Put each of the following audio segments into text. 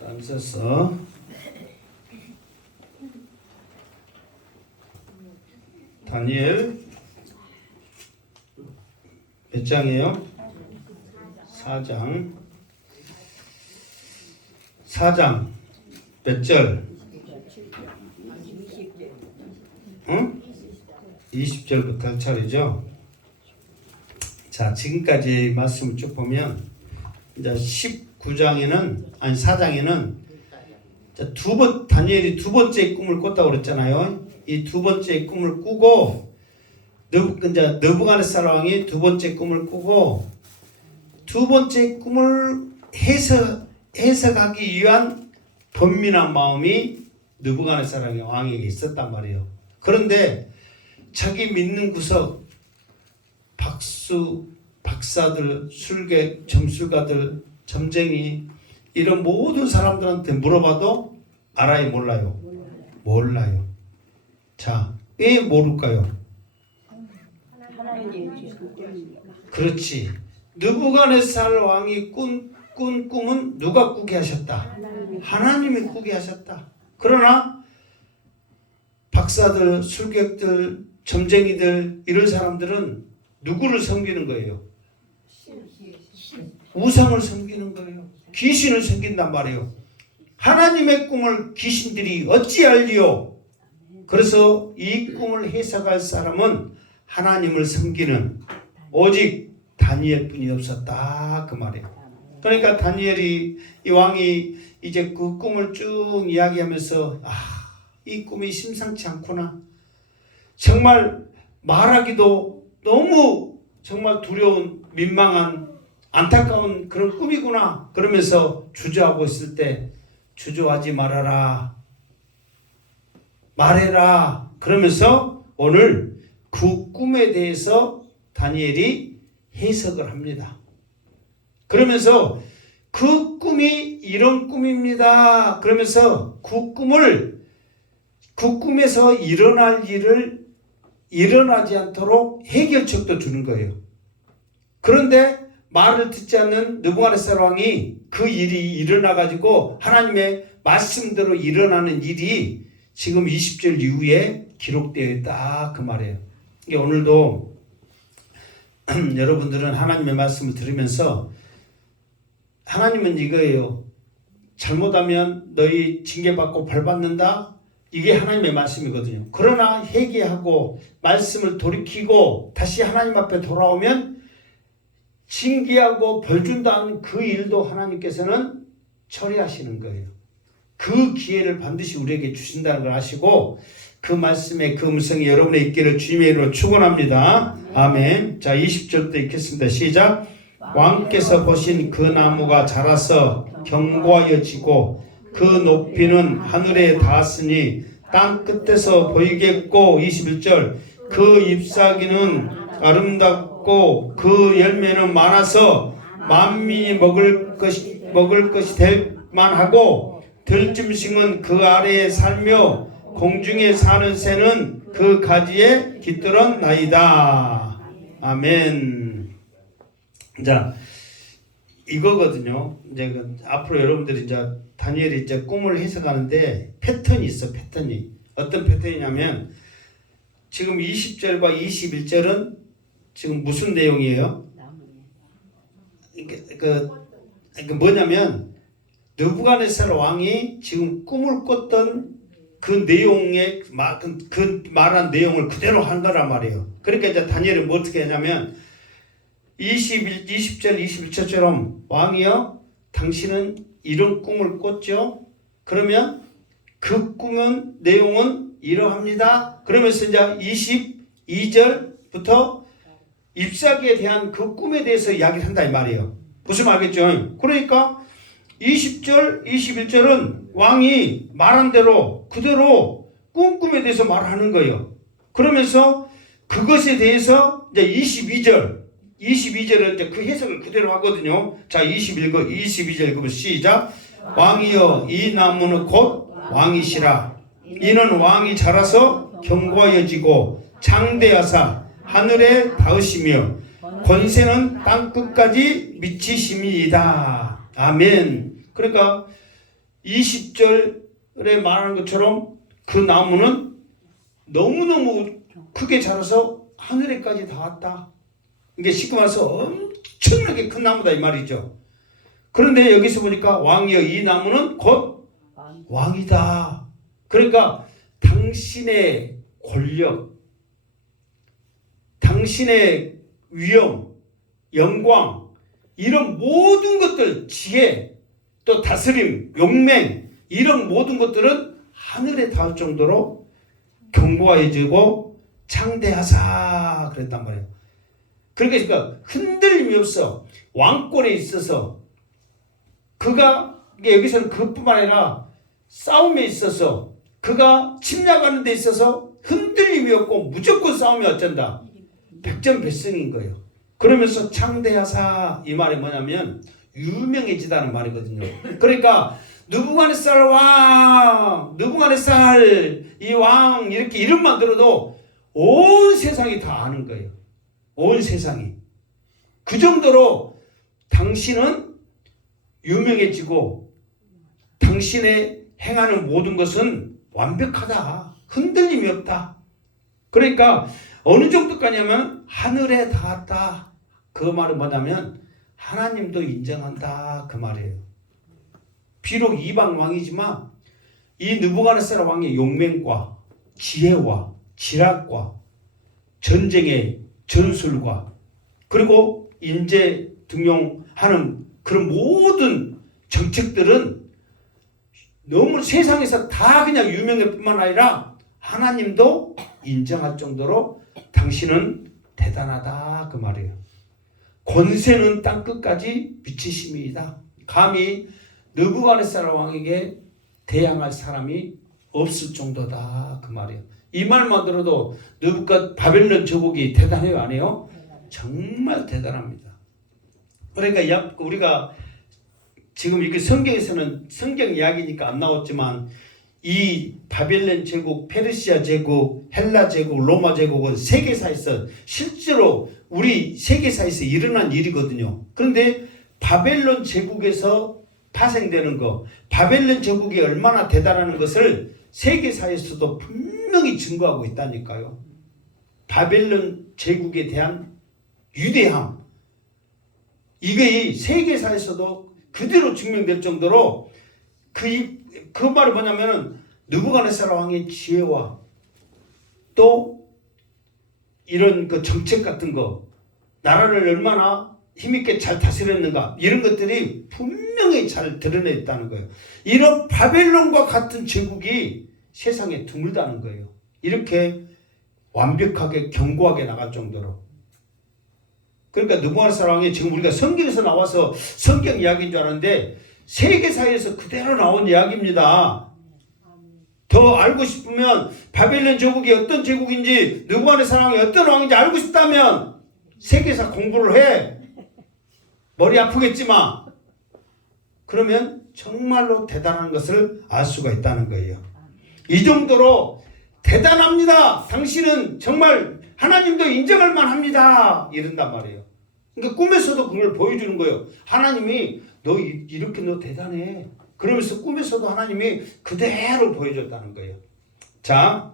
땀 썼어. 다니엘 몇 장이에요? 4장. 4장 몇 절? 응? 20절부터 할 차례죠. 자, 지금까지 말씀을 쭉 보면 이제 19장에는 아니 4장에는 다니엘이 두 번째 꿈을 꿨다고 그랬잖아요. 이 두 번째 꿈을 꾸고 느부갓네살 왕이 두 번째 꿈을 꾸고 두 번째 꿈을 해석하기 위한 번민한 마음이 느부갓네살 왕에게 있었단 말이에요. 그런데 자기 믿는 구석 박사들, 술객, 점술가들, 점쟁이 이런 모든 사람들한테 물어봐도 알아요, 몰라요? 몰라요. 자, 왜 모를까요? 그렇지. 느부갓네살 왕이 꾼 꿈은 누가 꾸게 하셨다? 하나님이 꾸게 하셨다. 그러나 박사들, 술객들, 점쟁이들 이런 사람들은 누구를 섬기는 거예요? 우상을 섬기는 거예요. 귀신을 섬긴단 말이에요. 하나님의 꿈을 귀신들이 어찌 알리요? 그래서 이 꿈을 해석할 사람은 하나님을 섬기는 오직 다니엘뿐이 없었다 그 말이에요. 그러니까 다니엘이 이 왕이 이제 그 꿈을 쭉 이야기하면서 이 꿈이 심상치 않구나. 정말 말하기도 너무 정말 두려운 민망한 안타까운 그런 꿈이구나. 그러면서 주저하고 있을 때 주저하지 말아라. 말해라. 그러면서 오늘 그 꿈에 대해서 다니엘이 해석을 합니다. 그러면서 그 꿈이 이런 꿈입니다. 그러면서 그 꿈에서 일어날 일을 일어나지 않도록 해결책도 주는 거예요. 그런데 말을 듣지 않는 느부갓네살 왕이 그 일이 일어나 가지고 하나님의 말씀대로 일어나는 일이 지금 20절 이후에 기록되어 있다 그 말이에요. 오늘도 여러분들은 하나님의 말씀을 들으면서 하나님은 이거예요. 잘못하면 너희 징계받고 벌받는다. 이게 하나님의 말씀이거든요. 그러나 회개하고 말씀을 돌이키고 다시 하나님 앞에 돌아오면 징계하고 벌 준다는 그 일도 하나님께서는 처리하시는 거예요. 그 기회를 반드시 우리에게 주신다는 걸 아시고 그 말씀의 그 음성이 여러분의 있기를 주님의 이름으로 축원합니다. 아멘. 자, 20절부터 읽겠습니다. 시작. 왕께서 보신 그 나무가 자라서 견고하여지고 그 높이는 하늘에 닿았으니 땅 끝에서 보이겠고 21절 그 잎사귀는 아름답고 그 열매는 많아서 만민이 먹을 것이 될 만하고 들짐승은 그 아래에 살며 공중에 사는 새는 그 가지에 깃들었나이다. 아멘. 자, 이거거든요. 이제 앞으로 여러분들이 이제 다니엘이 이제 꿈을 해석하는데 패턴이 있어. 패턴이 어떤 패턴이냐면 지금 20절과 21절은 지금 무슨 내용이에요? 그 뭐냐면 느부갓네살 왕이 지금 꿈을 꿨던 그 내용의 그 말한 내용을 그대로 한 거란 말이에요. 그러니까 이제 다니엘은 뭐 어떻게 하냐면 20절 21절처럼 왕이여 당신은 이런 꿈을 꿨죠. 그러면 그 꿈은 내용은 이러합니다. 그러면서 이제 22절부터 잎사귀에 대한 그 꿈에 대해서 이야기를 한다 이 말이에요. 무슨 말이겠죠? 그러니까 20절, 21절은 왕이 말한 대로 그대로 꿈에 대해서 말하는 거예요. 그러면서 그것에 대해서 이제 22절은 이제 그 해석을 그대로 하거든요. 자, 22절 읽으면 시작. 왕이여 이 나무는 곧 왕이시라. 이는 왕이 자라서 견고하여지고 장대하사 하늘에 닿으시며 권세는 땅 끝까지 미치심이다. 아멘. 그러니까 20절에 말하는 것처럼 그 나무는 너무너무 크게 자라서 하늘에까지 닿았다. 이게 쉽게 말해서 엄청나게 큰 나무다 이 말이죠. 그런데 여기서 보니까 왕이여 이 나무는 곧 왕이다. 그러니까 당신의 권력, 당신의 위엄, 영광, 이런 모든 것들, 지혜, 또 다스림, 용맹, 이런 모든 것들은 하늘에 닿을 정도로 견고해지고 창대하사 그랬단 말이에요. 그러니까 흔들림이 없어. 왕권에 있어서 그가 여기서는 그뿐만 아니라 싸움에 있어서 그가 침략하는 데 있어서 흔들림이 없고 무조건 싸움이 어쩐다. 백전백승인 거예요. 그러면서 창대하사 이 말이 뭐냐면 유명해지다는 말이거든요. 그러니까 느부갓네살 왕, 느부갓네살 이 왕 이렇게 이름만 들어도 온 세상이 다 아는 거예요. 온 세상이. 그 정도로 당신은 유명해지고 당신의 행하는 모든 것은 완벽하다. 흔들림이 없다. 그러니까 어느 정도까지냐면 하늘에 닿았다. 그 말은 뭐냐면 하나님도 인정한다. 그 말이에요. 비록 이방 왕이지만 이 느부갓네살 왕의 용맹과 지혜와 지략과 전쟁의 전술과 그리고 인재 등용하는 그런 모든 정책들은 너무 세상에서 다 그냥 유명할 뿐만 아니라 하나님도 인정할 정도로 당신은 대단하다 그 말이에요. 권세는 땅끝까지 미치심이다. 감히 느부갓네살 왕에게 대항할 사람이 없을 정도다 그 말이에요. 이 말만 들어도 바벨론 제국이 대단해요, 안 해요? 정말 대단합니다. 그러니까 우리가 지금 이렇게 성경에서는 성경 이야기니까 안 나왔지만 이 바벨론 제국, 페르시아 제국, 헬라 제국, 로마 제국은 세계사에서 실제로 우리 세계사에서 일어난 일이거든요. 그런데 바벨론 제국에서 파생되는 거, 바벨론 제국이 얼마나 대단한 것을 세계사에서도 분명히 증거하고 있다니까요. 바벨론 제국에 대한 위대함, 이게 세계사에서도 그대로 증명될 정도로 그 말이 뭐냐면은 느부갓네살 왕의 지혜와 또 이런 그 정책 같은 거, 나라를 얼마나 힘있게 잘 다스렸는가, 이런 것들이 분명히 잘 드러내 있다는 거예요. 이런 바벨론과 같은 제국이 세상에 드물다는 거예요. 이렇게 완벽하게 견고하게 나갈 정도로. 그러니까 느부갓네살 왕이 지금 우리가 성경에서 나와서 성경 이야기인 줄 아는데 세계사에서 그대로 나온 이야기입니다. 더 알고 싶으면 바벨론 제국이 어떤 제국인지, 느부갓네살 왕이 어떤 왕인지 알고 싶다면 세계사 공부를 해. 머리 아프겠지만 그러면 정말로 대단한 것을 알 수가 있다는 거예요. 이 정도로 대단합니다. 당신은 정말 하나님도 인정할 만합니다. 이런단 말이에요. 그러니까 꿈에서도 그걸 보여주는 거예요. 하나님이 너 이렇게 너 대단해. 그러면서 꿈에서도 하나님이 그대로 보여줬다는 거예요. 자,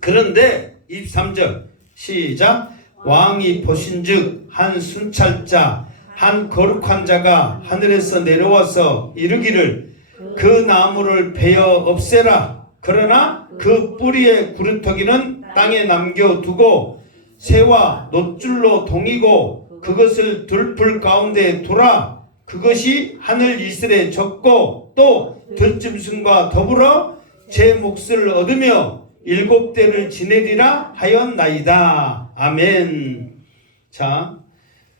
그런데 23절 시작. 왕이 보신즉 한 순찰자 한 거룩한 자가 하늘에서 내려와서 이르기를 그 나무를 베어 없애라. 그러나 그 뿌리의 구루터기는 땅에 남겨두고 새와 놋줄로 동이고 그것을 들풀 가운데 두라. 그것이 하늘 이슬에 젖고 또 들짐승과 더불어 제 몫을 얻으며 7대를 지내리라 하였나이다. 아멘. 자,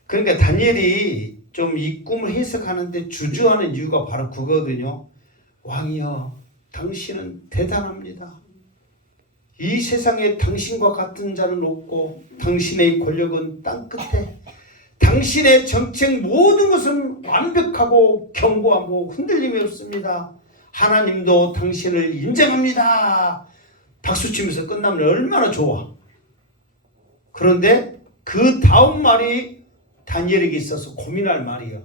그러니까 다니엘이 좀 이 꿈을 해석하는데 주저하는 이유가 바로 그거거든요. 왕이여, 당신은 대단합니다. 이 세상에 당신과 같은 자는 없고 당신의 권력은 땅끝에, 당신의 정책 모든 것은 완벽하고 견고하고 흔들림이 없습니다. 하나님도 당신을 인정합니다. 박수치면서 끝나면 얼마나 좋아. 그런데 그 다음 말이 다니엘에게 있어서 고민할 말이에요.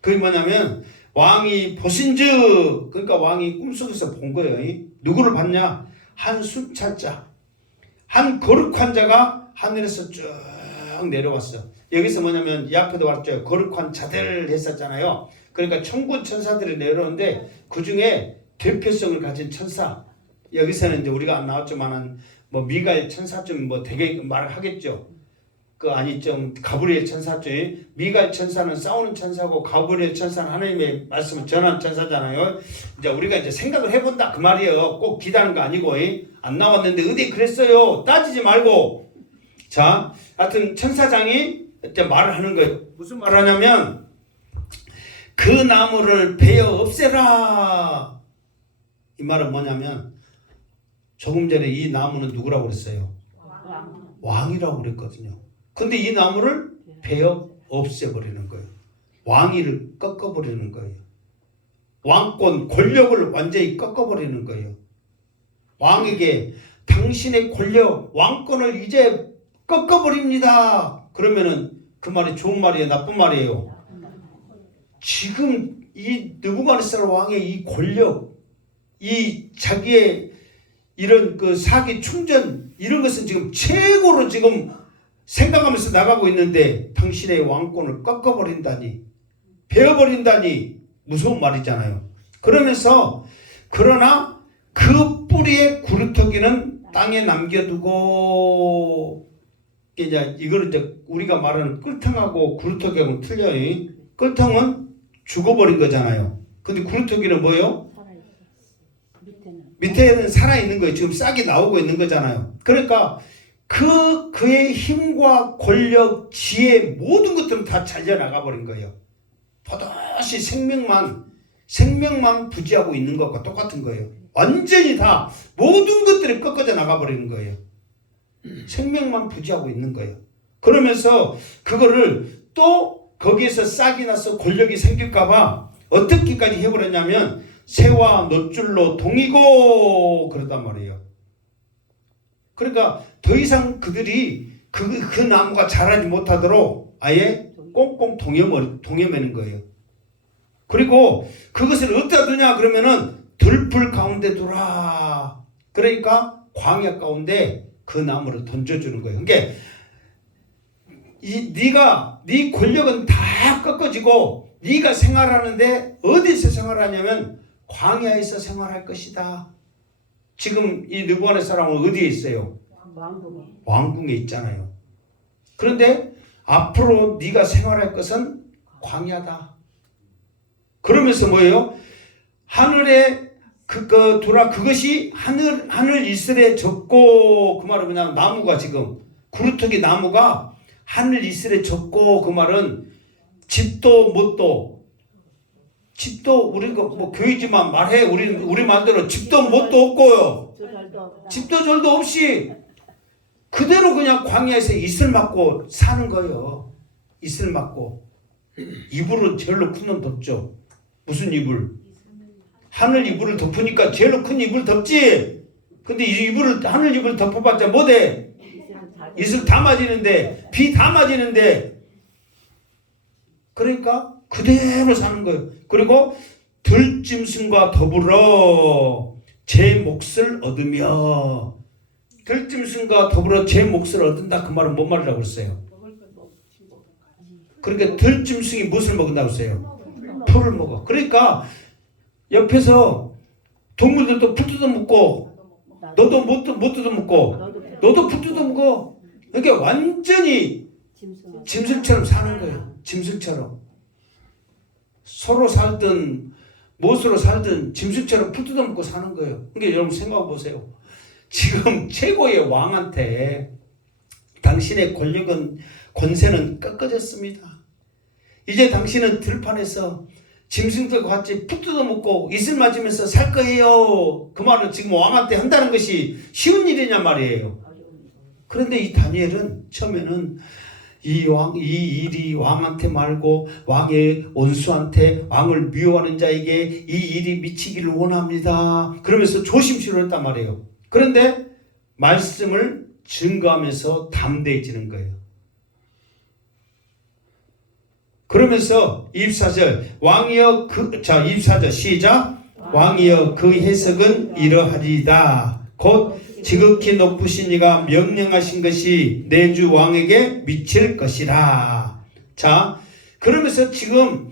그게 뭐냐면 왕이 보신즉, 그러니까 왕이 꿈속에서 본 거예요. 누구를 봤냐? 한 순찰자, 한 거룩한 자가 하늘에서 쭉 내려왔어. 여기서 뭐냐면 이 앞에도 왔죠. 거룩한 자들 했었잖아요. 그러니까 천군 천사들이 내려오는데 그 중에 대표성을 가진 천사, 여기서는 이제 우리가 안 나왔지만은 뭐 미가엘 천사쯤 뭐 되게 말을 하겠죠. 그 아니 좀 가브리엘 천사죠. 미가엘 천사는 싸우는 천사고 가브리엘 천사는 하나님의 말씀을 전하는 천사잖아요. 이제 우리가 이제 생각을 해본다 그 말이에요. 꼭 기다는 거 아니고 안 나왔는데 어디 그랬어요. 따지지 말고. 자, 하여튼 천사장이 이제 말을 하는 거예요. 무슨 말을 하냐면 그 나무를 베어 없애라. 이 말은 뭐냐면 조금 전에 이 나무는 누구라고 그랬어요? 왕이라고 그랬거든요. 근데 이 나무를 베어 없애버리는 거예요. 왕위를 꺾어버리는 거예요. 왕권, 권력을 완전히 꺾어버리는 거예요. 왕에게 당신의 권력, 왕권을 이제 꺾어버립니다. 그러면은 그 말이 좋은 말이에요? 나쁜 말이에요? 지금 이 느부갓네살 왕의 이 권력, 이 자기의 이런 그 사기 충전, 이런 것은 지금 최고로 지금 생각하면서 나가고 있는데 당신의 왕권을 꺾어버린다니, 베어버린다니 무서운 말이잖아요. 그러면서 그러나 그 뿌리의 구루터기는 땅에 남겨두고, 이제 이거는 이제 우리가 말하는 꿀탕하고 구루터기하고는 틀려요. 꿀탕은 죽어버린 거잖아요. 근데 구루터기는 뭐예요? 밑에는 살아있는 거예요. 지금 싹이 나오고 있는 거잖아요. 그러니까 그의 힘과 권력, 지혜, 모든 것들은 다 잘려나가 버린 거예요. 버젓이 생명만 부지하고 있는 것과 똑같은 거예요. 완전히 다 모든 것들이 꺾어져 나가 버리는 거예요. 생명만 부지하고 있는 거예요. 그러면서 그거를 또 거기에서 싹이 나서 권력이 생길까봐 어떻게까지 해버렸냐면 새와 놋줄로 동이고 그러단 말이에요. 그러니까 더 이상 그들이 그 나무가 자라지 못하도록 아예 꽁꽁 동여매는 거예요. 그리고 그것을 어디다 두냐 그러면은 들풀 가운데 두라. 그러니까 광야 가운데 그 나무를 던져주는 거예요. 그러니까 네 권력은 다 꺾어지고 네가 생활하는데 어디서 생활하냐면 광야에서 생활할 것이다. 지금 이 느부갓네살 왕은 어디에 있어요? 왕궁에 있잖아요. 그런데 앞으로 네가 생활할 것은 광야다. 그러면서 뭐예요? 하늘에 그것이 하늘 이슬에 젖고, 그 말은 그냥 나무가 지금 구루터기 나무가 하늘 이슬에 젖고, 그 말은 집도 우리가 뭐 교회지만 말해 우리 말대로 집도 못도 없고요. 집도 절도 없이 그대로 그냥 광야에서 이슬 맞고 사는 거예요. 이슬 맞고. 이불은 제일로 큰 놈 덮죠. 무슨 이불? 하늘 이불을 덮으니까 제일로 큰 이불 덮지. 근데 하늘 이불 덮어봤자 뭐돼? 이슬 다 맞이는데, 비 다 맞이는데. 그러니까 그대로 사는 거예요. 그리고 들짐승과 더불어 제 몫을 얻으며, 들짐승과 더불어 제 몫을 얻는다. 그 말은 뭔 말이라고 했어요? 그러니까 들짐승이 무엇을 먹는다고 했어요? 풀을 먹어. 그러니까 옆에서 동물들도 풀 뜯어 먹고, 너도 못 뜯어 먹고, 너도 풀 뜯어 먹어. 그러니까 완전히 짐승처럼 사는 거예요. 짐승처럼. 서로 살든 무엇으로 살든 짐승처럼 풀 뜯어 먹고 사는 거예요. 그러니까 여러분 생각해 보세요. 지금 최고의 왕한테 당신의 권세는 꺾어졌습니다. 이제 당신은 들판에서 짐승들과 같이 풀 뜯어 먹고 이슬 맞으면서 살 거예요. 그 말을 지금 왕한테 한다는 것이 쉬운 일이냐 말이에요. 그런데 이 다니엘은 처음에는 이 일이 왕한테 말고 왕의 원수한테, 왕을 미워하는 자에게 이 일이 미치기를 원합니다. 그러면서 조심스러워 했단 말이에요. 그런데 말씀을 증거하면서 담대해지는 거예요. 그러면서 24절 왕이여 24절 시작. 왕이여 그 해석은 이러하리이다. 곧 지극히 높으신 이가 명령하신 것이 내 주 왕에게 미칠 것이라. 자, 그러면서 지금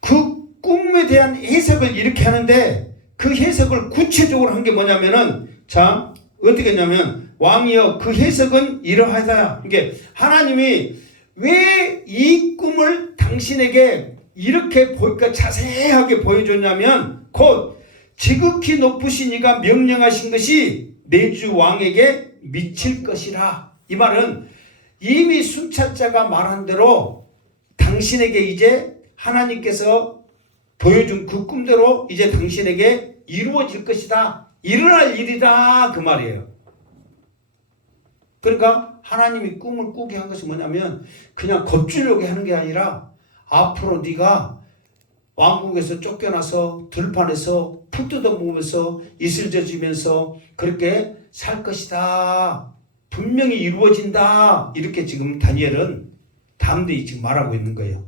그 꿈에 대한 해석을 이렇게 하는데 그 해석을 구체적으로 한 게 뭐냐면은 자, 어떻게 했냐면 왕이여 그 해석은 이러하다. 이게 하나님이 왜 이 꿈을 당신에게 이렇게 자세하게 보여줬냐면 곧 지극히 높으신 이가 명령하신 것이 내 주 왕에게 미칠 것이라. 이 말은 이미 순찰자가 말한 대로 당신에게 이제 하나님께서 보여준 그 꿈대로 이제 당신에게 이루어질 것이다. 일어날 일이다. 그 말이에요. 그러니까 하나님이 꿈을 꾸게 한 것이 뭐냐면 그냥 겁주려고 하는 게 아니라 앞으로 네가 왕국에서 쫓겨나서 들판에서 풀 뜯어먹으면서 이슬 젖으면서 그렇게 살 것이다. 분명히 이루어진다. 이렇게 지금 다니엘은 담대히 지금 말하고 있는 거예요.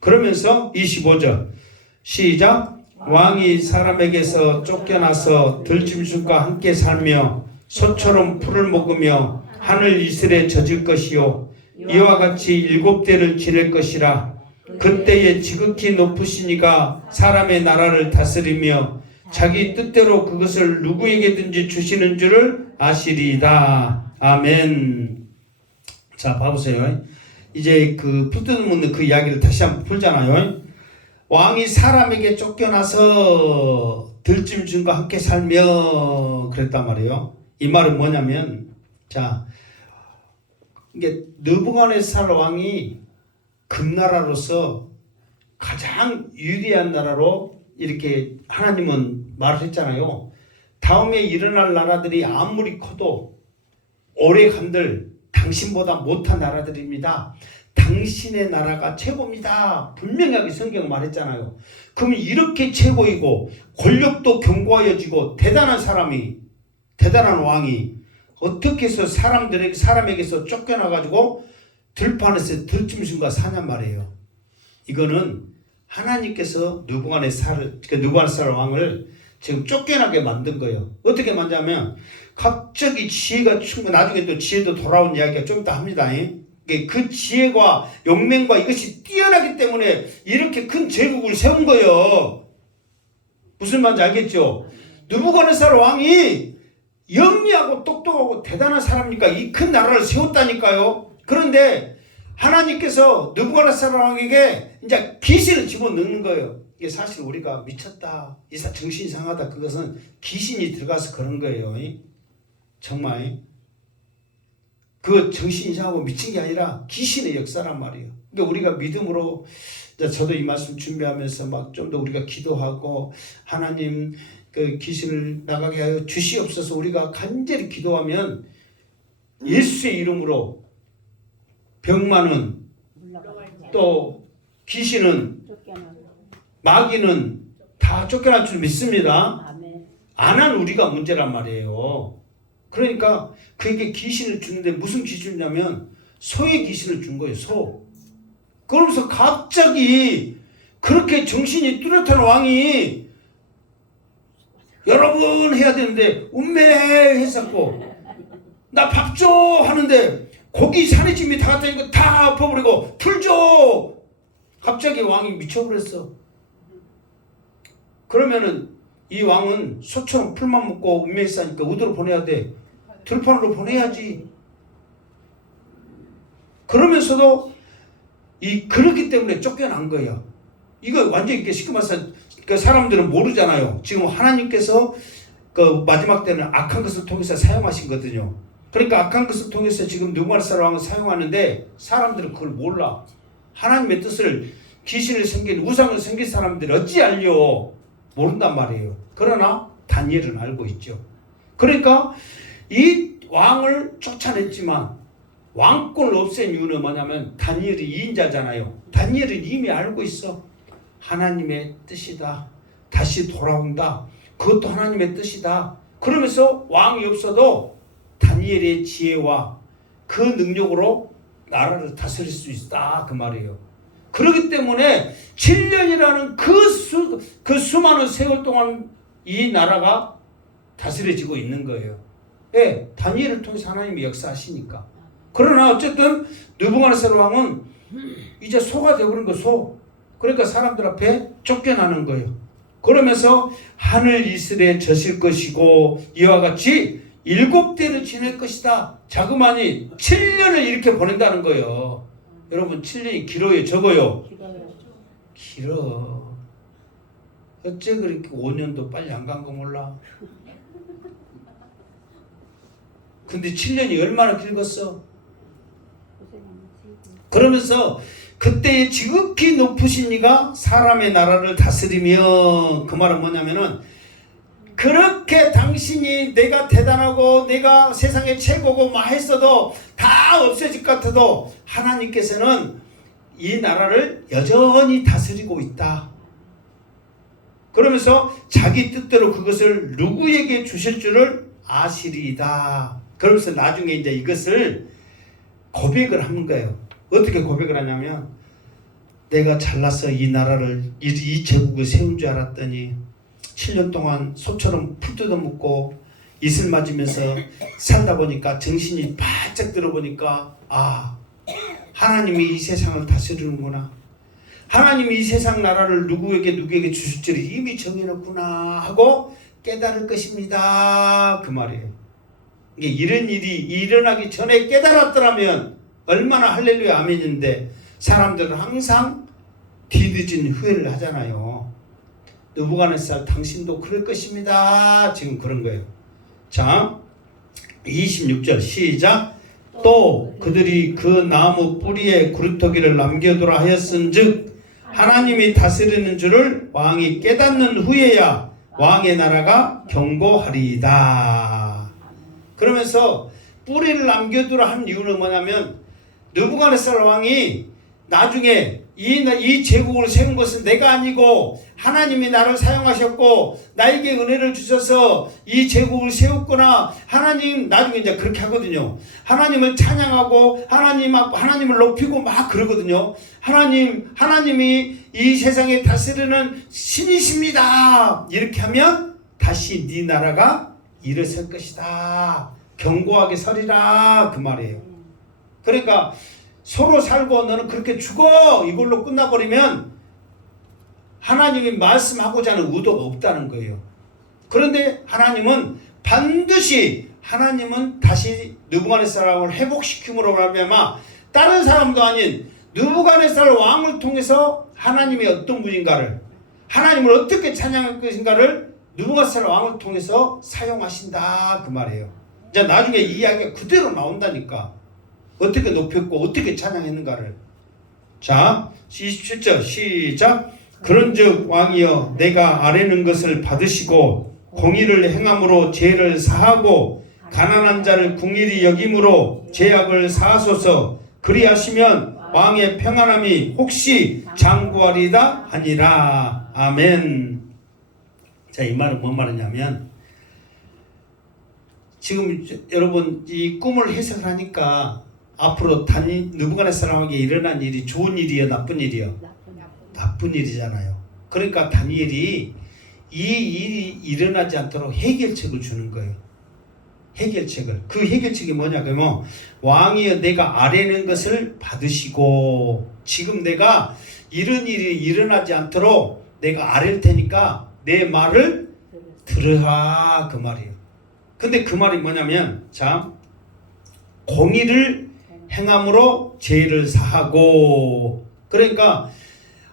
그러면서 25절 시작. 왕이 사람에게서 쫓겨나서 들짐승과 함께 살며 소처럼 풀을 먹으며 하늘 이슬에 젖을 것이요 이와 같이 7대를 지낼 것이라. 그때에 지극히 높으신 이가 사람의 나라를 다스리며 자기 뜻대로 그것을 누구에게든지 주시는 줄을 아시리이다. 아멘. 자, 봐보세요. 이제 그 풀 뜯어먹는 그 이야기를 다시 한번 풀잖아요. 왕이 사람에게 쫓겨나서 들짐승과 함께 살며 그랬단 말이에요. 이 말은 뭐냐면 자, 이게 느부갓네살 왕이 금나라로서 가장 위대한 나라로 이렇게 하나님은 말을 했잖아요. 다음에 일어날 나라들이 아무리 커도 오래 간들 당신보다 못한 나라들입니다. 당신의 나라가 최고입니다. 분명하게 성경은 말했잖아요. 그러면 이렇게 최고이고 권력도 견고해지고 대단한 사람이 대단한 왕이 어떻게 해서 사람에게서 쫓겨나가지고 들판에서 들짐승과 사냔 말이에요. 이거는 하나님께서 느부갓네살 왕을 지금 쫓겨나게 만든 거예요. 어떻게 만드냐면 갑자기 지혜가 나중에 또 지혜도 돌아온 이야기가 좀 이따 합니다. 그 지혜와 용맹과 이것이 뛰어나기 때문에 이렇게 큰 제국을 세운 거예요. 무슨 말인지 알겠죠? 느부갓네살 왕이 영리하고 똑똑하고 대단한 사람이니까 이 큰 나라를 세웠다니까요. 그런데 하나님께서 느부갓네살 왕에게 이제 귀신을 집어넣는 거예요. 이게 사실 우리가 미쳤다, 정신이 상하다, 그것은 귀신이 들어가서 그런 거예요. 정말 그 정신이 이상하고 미친 게 아니라 귀신의 역사란 말이에요. 그러니까 우리가 믿음으로 저도 이 말씀 준비하면서 막 좀 더 우리가 기도하고 하나님 그 귀신을 나가게 하여 주시옵소서 우리가 간절히 기도하면 예수의 이름으로 병만은 또 귀신은 마귀는 다 쫓겨날 줄 믿습니다. 안 한 우리가 문제란 말이에요. 그러니까 그에게 귀신을 주는데 무슨 귀신이냐면 소의 귀신을 준 거예요. 소. 그러면서 갑자기 그렇게 정신이 뚜렷한 왕이 여러분 해야 되는데 운매했었고 나 밥 줘 하는데 고기 사내짐이 다 갔다니까 다 엎어버리고 풀 줘. 갑자기 왕이 미쳐버렸어. 그러면은 이 왕은 소처럼 풀만 먹고 운매했으니까 어디로 보내야 돼? 들판으로 보내야지. 그러면서도 그렇기 때문에 쫓겨난 거예요. 이거 완전히 이렇게 쉽게 말해서 그 사람들은 모르잖아요. 지금 하나님께서 그 마지막 때는 악한 것을 통해서 사용하신 거거든요. 그러니까 악한 것을 통해서 지금 느부갓네살 왕을 사용하는데 사람들은 그걸 몰라. 하나님의 뜻을 귀신을 섬긴 우상을 섬긴 사람들이 어찌 알려? 모른단 말이에요. 그러나 다니엘은 알고 있죠. 그러니까 이 왕을 쫓아냈지만 왕권을 없앤 이유는 뭐냐면 다니엘이 2인자잖아요. 다니엘은 이미 알고 있어. 하나님의 뜻이다. 다시 돌아온다. 그것도 하나님의 뜻이다. 그러면서 왕이 없어도 다니엘의 지혜와 그 능력으로 나라를 다스릴 수 있다. 그 말이에요. 그렇기 때문에 7년이라는 그 수많은 세월 동안 이 나라가 다스려지고 있는 거예요. 예, 다니엘을 통해서 하나님이 역사하시니까. 그러나 어쨌든 느부갓네살 왕은 이제 소가 되어버린 거, 소. 그러니까 사람들 앞에 쫓겨나는 거예요. 그러면서 하늘 이슬에 젖을 것이고 이와 같이 7대를 지낼 것이다. 자그마니 7년을 이렇게 보낸다는 거예요. 여러분 7년이 길어요, 적어요? 길어. 어째 그렇게 5년도 빨리 안 간 거 몰라? 근데 7년이 얼마나 길겠어? 그러면서 그때의 지극히 높으신 이가 사람의 나라를 다스리며, 그 말은 뭐냐면은 그렇게 당신이 내가 대단하고 내가 세상의 최고고 막 했어도 다 없어질 것 같아도 하나님께서는 이 나라를 여전히 다스리고 있다. 그러면서 자기 뜻대로 그것을 누구에게 주실 줄을 아시리이다. 그러면서 나중에 이제 이것을 고백을 하는 거예요. 어떻게 고백을 하냐면, 내가 잘나서 이 나라를, 이 제국을 세운 줄 알았더니 7년 동안 소처럼 풀 뜯어먹고 이슬 맞으면서 살다 보니까 정신이 바짝 들어보니까, 아, 하나님이 이 세상을 다스리는구나. 하나님이 이 세상 나라를 누구에게 주실 줄을 이미 정해놨구나 하고 깨달을 것입니다. 그 말이에요. 이게 이런 일이 일어나기 전에 깨달았더라면 얼마나 할렐루야 아멘인데, 사람들은 항상 뒤늦은 후회를 하잖아요. 느부갓네살 당신도 그럴 것입니다. 지금 그런 거예요. 자, 26절 시작. 또 그들이 그 나무 뿌리에 구루터기를 남겨두라 하였은즉 하나님이 다스리는 줄을 왕이 깨닫는 후에야 왕의 나라가 견고하리이다. 그러면서 뿌리를 남겨두라 한 이유는 뭐냐면, 느부갓네살 왕이 나중에 이 제국을 세운 것은 내가 아니고 하나님이 나를 사용하셨고 나에게 은혜를 주셔서 이 제국을 세웠구나. 하나님, 나중에 이제 그렇게 하거든요. 하나님을 찬양하고 하나님을 높이고 막 그러거든요. 하나님이 이 세상에 다스리는 신이십니다. 이렇게 하면 다시 네 나라가 일어설 것이다. 견고하게 서리라. 그 말이에요. 그러니까 서로 살고 너는 그렇게 죽어 이걸로 끝나버리면 하나님이 말씀하고자 하는 의도가 없다는 거예요. 그런데 하나님은 반드시 다시 느부갓네살 왕을 회복시킴으로 말미암아 다른 사람도 아닌 느부갓네살 왕을 통해서 하나님이 어떤 분인가를, 하나님을 어떻게 찬양할 것인가를 느부갓네살 왕을 통해서 사용하신다. 그 말이에요. 이제 나중에 이 이야기가 그대로 나온다니까. 어떻게 높였고 어떻게 찬양했는가를. 자, 27절 시작. 그런즉 왕이여, 내가 아뢰는 것을 받으시고 공의를 행함으로 죄를 사하고 가난한 자를 궁일이 여김으로 죄악을 사하소서. 그리하시면 왕의 평안함이 혹시 장구하리다 하니라. 아멘. 자, 이 말은 뭔 말이냐면, 지금 여러분 이 꿈을 해석을 하니까 앞으로 느부갓네살 왕에게 일어난 일이 좋은 일이요, 나쁜 일이요? 나쁜 일이잖아요. 그러니까 다니엘이 이 일이 일어나지 않도록 해결책을 주는 거예요. 해결책을. 그 해결책이 뭐냐 그러면, 왕이여, 내가 아뢰는 것을 받으시고 지금 내가 이런 일이 일어나지 않도록 내가 아랠 테니까 내 말을 들으라. 그 말이에요. 근데 그 말이 뭐냐면, 자, 공의를 행함으로 죄를 사하고, 그러니까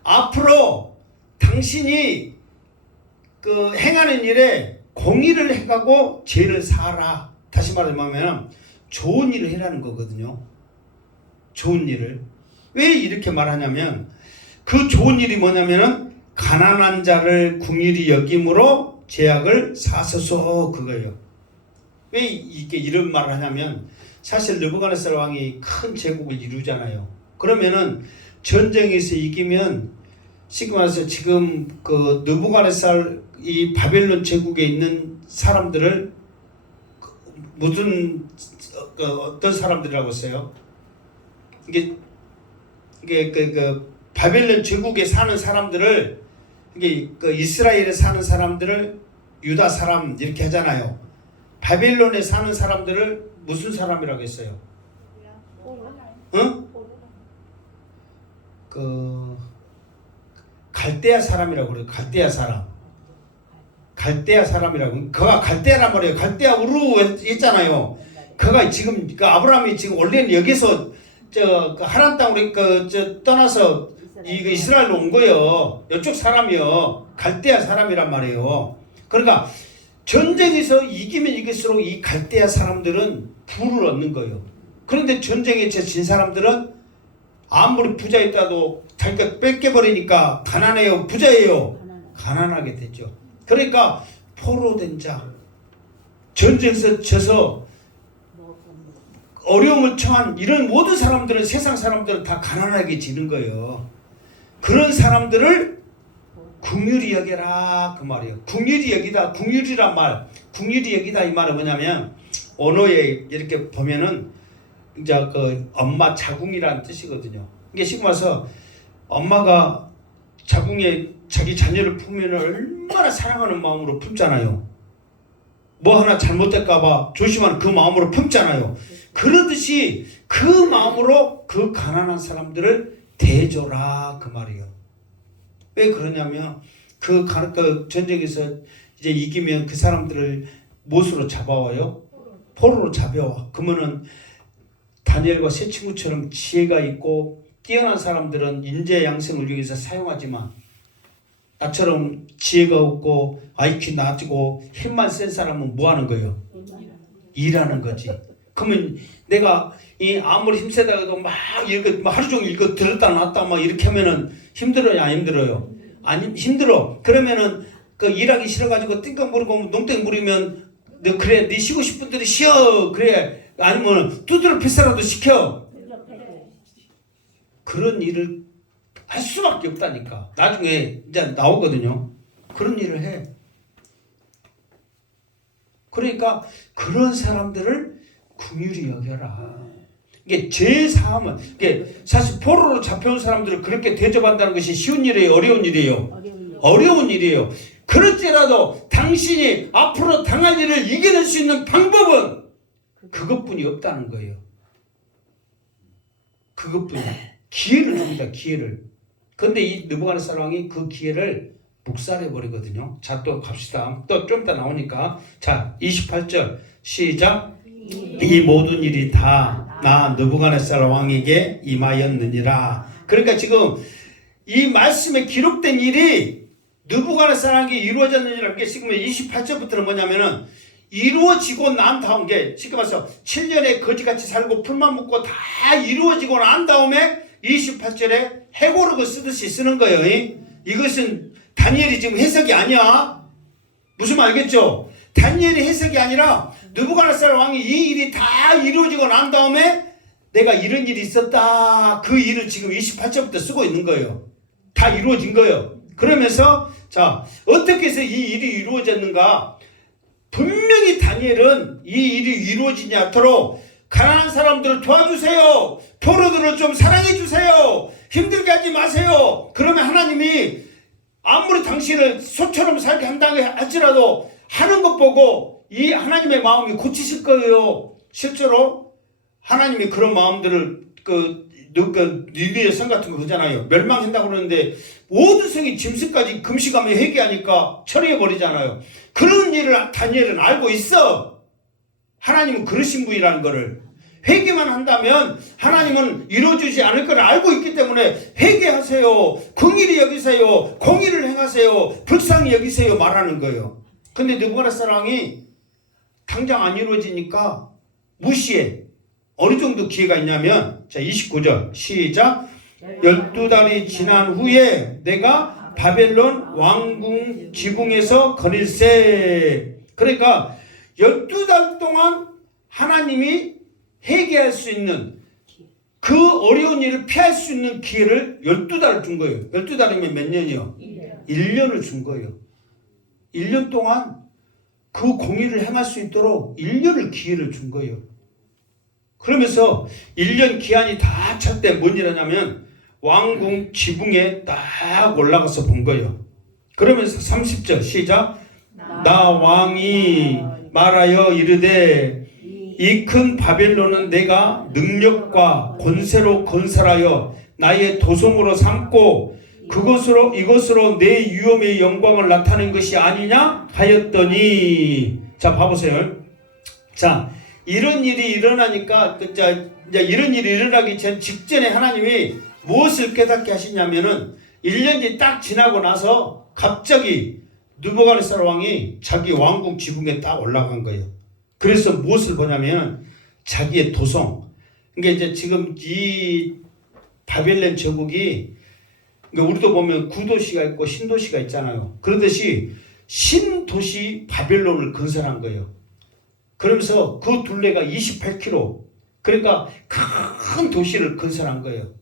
앞으로 당신이 그 행하는 일에 공의를 행하고 죄를 사하라. 다시 말하면 좋은 일을 해라는 거거든요. 좋은 일을. 왜 이렇게 말하냐면, 그 좋은 일이 뭐냐면은 가난한 자를 궁일이 여김으로 죄악을 사소서, 그거예요. 왜 이게 이런 말을 하냐면, 사실 느부갓네살 왕이 큰 제국을 이루잖아요. 그러면은 전쟁에서 이기면, 지금 말해서 지금 그 느부갓네살 이 바벨론 제국에 있는 사람들을 무슨 어떤 사람들이라고 했어요? 이게 바벨론 제국에 사는 사람들을, 이게 그 이스라엘에 사는 사람들을 유다 사람 이렇게 하잖아요. 바벨론에 사는 사람들을 무슨 사람이라고 했어요? 응? 그 갈대아 사람이라고 그래요. 갈대아 사람. 갈대아 사람이라고. 그가 갈대아란 말이에요. 갈대아 우르 했잖아요. 그가 지금 그 아브라함이 지금 원래는 여기서 저 그 하란 땅으로 떠나서 이스라엘로 온 거예요. 이쪽 사람이요. 갈대아 사람이란 말이에요. 그러니까 전쟁에서 이기면 이길수록 이 갈대아 사람들은 부를 얻는 거예요. 그런데 전쟁에 진 사람들은 아무리 부자였다도 자기가 뺏겨버리니까 가난해요, 부자예요? 가난하게 되죠. 그러니까 포로된 자, 전쟁에서 져서 어려움을 처한 이런 모든 사람들은, 세상 사람들은 다 가난하게 지는 거예요. 그런 사람들을 긍휼히 여겨라 그 말이에요. 긍휼히 여기다, 긍휼이란 말, 긍휼히 여기다 이 말은 뭐냐면 언어에 이렇게 보면은 이제 그 엄마 자궁이라는 뜻이거든요. 이게 지금 와서 엄마가 자궁에 자기 자녀를 품으면 얼마나 사랑하는 마음으로 품잖아요. 뭐 하나 잘못될까봐 조심하는 그 마음으로 품잖아요. 그러듯이 그 마음으로 그 가난한 사람들을 대줘라 그 말이에요. 왜 그러냐면 그 전쟁에서 이제 이기면 그 사람들을 무엇으로 잡아와요? 포로로 잡아와. 그러면은 다니엘과 세 친구처럼 지혜가 있고 뛰어난 사람들은 인재 양성을 위해서 사용하지만, 나처럼 지혜가 없고 IQ 낮고 힘만 센 사람은 뭐 하는 거예요? 일하는 거지. 그러면 내가 아무리 힘세다 해도 막 이렇게 하루 종일 이거 들었다 놨다 막 이렇게 하면은 힘들어요, 안 힘들어요? 아니, 힘들어. 그러면은 그 일하기 싫어가지고 띵까 부리고 농땡 부리면 너 그래, 네 쉬고 싶은 대로 쉬어. 그래. 아니면 두드러 패스라도 시켜. 그런 일을 할 수밖에 없다니까. 나중에 이제 나오거든요. 그런 일을 해. 그러니까 그런 사람들을 긍휼히 여겨라. 이게 제사함은, 이게 사실 포로로 잡혀온 사람들을 그렇게 대접한다는 것이 쉬운 일이에요, 어려운 일이에요? 어려운 일이에요. 그럴지라도 당신이 앞으로 당할 일을 이겨낼 수 있는 방법은 그것뿐이 없다는 거예요. 그것뿐이. 기회를 줍니다, 기회를. 근데 이 느부갓네살 왕이 그 기회를 묵살해 버리거든요. 자, 또 갑시다. 또 좀 이따 나오니까. 자, 28절 시작. 이 모든 일이 다 나 느부갓네살 왕에게 임하였느니라. 그러니까 지금 이 말씀에 기록된 일이 느부갓네살 왕에게 이루어졌느니라. 게 지금 28절부터는 뭐냐면은 이루어지고 난 다음, 게 지금 와서 7년에 거지같이 살고 풀만 묻고 다 이루어지고 난 다음에 28절에 해고록을 쓰듯이 쓰는 거예요. 이것은 다니엘이 지금 해석이 아니야. 무슨 말 알겠죠? 다니엘이 해석이 아니라 느부갓네살 왕이 이 일이 다 이루어지고 난 다음에 내가 이런 일이 있었다, 그 일을 지금 28절부터 쓰고 있는 거예요. 다 이루어진 거예요. 그러면서 자, 어떻게 해서 이 일이 이루어졌는가? 분명히 다니엘은 이 일이 이루어지지 않도록 가난한 사람들을 도와주세요. 포로들을 좀 사랑해 주세요. 힘들게 하지 마세요. 그러면 하나님이 아무리 당신을 소처럼 살게 한다고 할지라도 하는 것 보고 이 하나님의 마음이 고치실 거예요. 실제로 하나님이 그런 마음들을 니느웨 성 같은 거 그러잖아요. 멸망한다고 그러는데 모든 성이 짐승까지 금식하며 회개하니까 처리해 버리잖아요. 그런 일을 다니엘은 알고 있어. 하나님은 그러신 분이라는 거를. 회개만 한다면 하나님은 이루어주지 않을 걸 알고 있기 때문에 회개하세요. 긍휼히 여기세요. 공의를 행하세요. 불쌍히 여기세요. 말하는 거예요. 근데 느부갓네살 왕이 당장 안 이루어지니까 무시해. 어느 정도 기회가 있냐면, 자, 29절 시작. 12달이 지난 후에 내가 바벨론 왕궁 지붕에서 거닐세. 그러니까 12달 동안 하나님이 회개할 수 있는, 그 어려운 일을 피할 수 있는 기회를 12달을 준 거예요. 12달이면 몇 년이요? 1년을 준 거예요. 1년 동안 그 공의를 행할 수 있도록 1년을 기회를 준 거예요. 그러면서 1년 기한이 다 찰 때 뭔 일 하냐면 왕궁 지붕에 딱 올라가서 본 거예요. 그러면서 30절 시작. 나 왕이 말하여 이르되 이 큰 바벨론은 내가 능력과 권세로 건설하여 나의 도성으로 삼고 이것으로 내 위엄의 영광을 나타낸 것이 아니냐 하였더니, 자 봐보세요. 자, 이런 일이 일어나니까 이제 이런 일이 일어나기 직전에 하나님이 무엇을 깨닫게 하시냐면은 1년이 딱 지나고 나서 갑자기 느부갓네살 왕이 자기 왕궁 지붕에 딱 올라간 거예요. 그래서 무엇을 보냐면 자기의 도성. 그러니까 이제 지금 이 바벨론 제국이, 그러니까 우리도 보면 구도시가 있고 신도시가 있잖아요. 그러듯이 신도시 바벨론을 건설한 거예요. 그러면서 그 둘레가 28km, 그러니까 큰 도시를 건설한 거예요.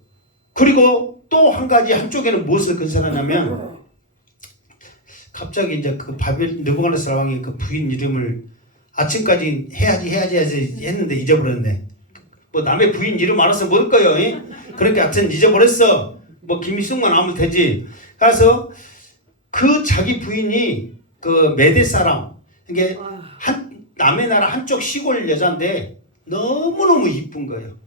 그리고 또 한 가지, 한쪽에는 무엇을 건설하냐면 갑자기 이제 그 느부갓네살 왕이 그 부인 이름을 아침까지 해야지 했는데 잊어버렸네. 뭐 남의 부인 이름 알아서 뭘 거요? 그렇게 하여튼 잊어버렸어. 뭐 김일성만 하면 되지. 그래서 그 자기 부인이 그 메대 사람, 이게 남의 나라 한쪽 시골 여자인데 너무너무 이쁜 거예요.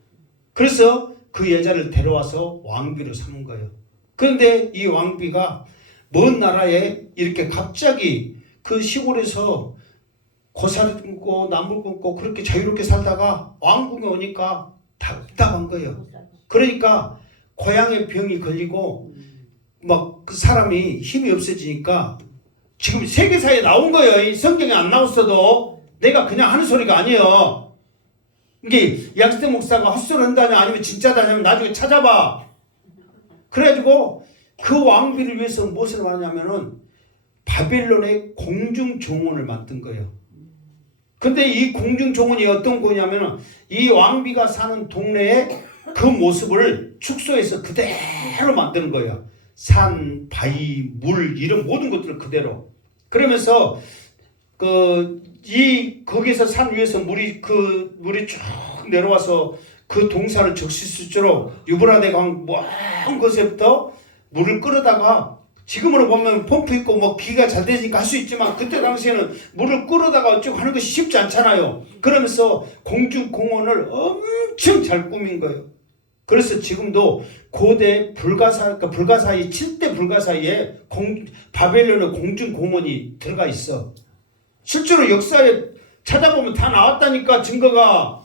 그래서 그 여자를 데려와서 왕비로 삼은 거예요. 그런데 이 왕비가 먼 나라에 이렇게 갑자기 그 시골에서 고사를 끊고 나무를 끊고 그렇게 자유롭게 살다가 왕궁에 오니까 답답한 거예요. 그러니까 고향에 병이 걸리고 막 그 사람이 힘이 없어지니까 지금 세계사에 나온 거예요. 성경에 안 나왔어도 내가 그냥 하는 소리가 아니에요. 이게 양스태 목사가 헛소리 한다냐 아니면 진짜다냐면 나중에 찾아봐. 그래가지고 그 왕비를 위해서 무엇을 하냐면은 바벨론의 공중정원을 만든 거예요. 근데 이 공중정원이 어떤 거냐면은 이 왕비가 사는 동네에 그 모습을 축소해서 그대로 만드는 거예요. 산, 바위, 물 이런 모든 것들을 그대로. 그러면서 거기서 산 위에서 물이 쭉 내려와서 그 동산을 적실 수 있도록 유브라데 강 먼 곳에부터 물을 끌어다가, 지금으로 보면 펌프 있고 뭐 기가 잘 되니까 할 수 있지만 그때 당시에는 물을 끌어다가 쭉 하는 것이 쉽지 않잖아요. 그러면서 공중공원을 엄청 잘 꾸민 거예요. 그래서 지금도 고대 불가사의 7대 불가사의에 바벨론의 공중공원이 들어가 있어. 실제로 역사에 찾아보면 다 나왔다니까. 증거가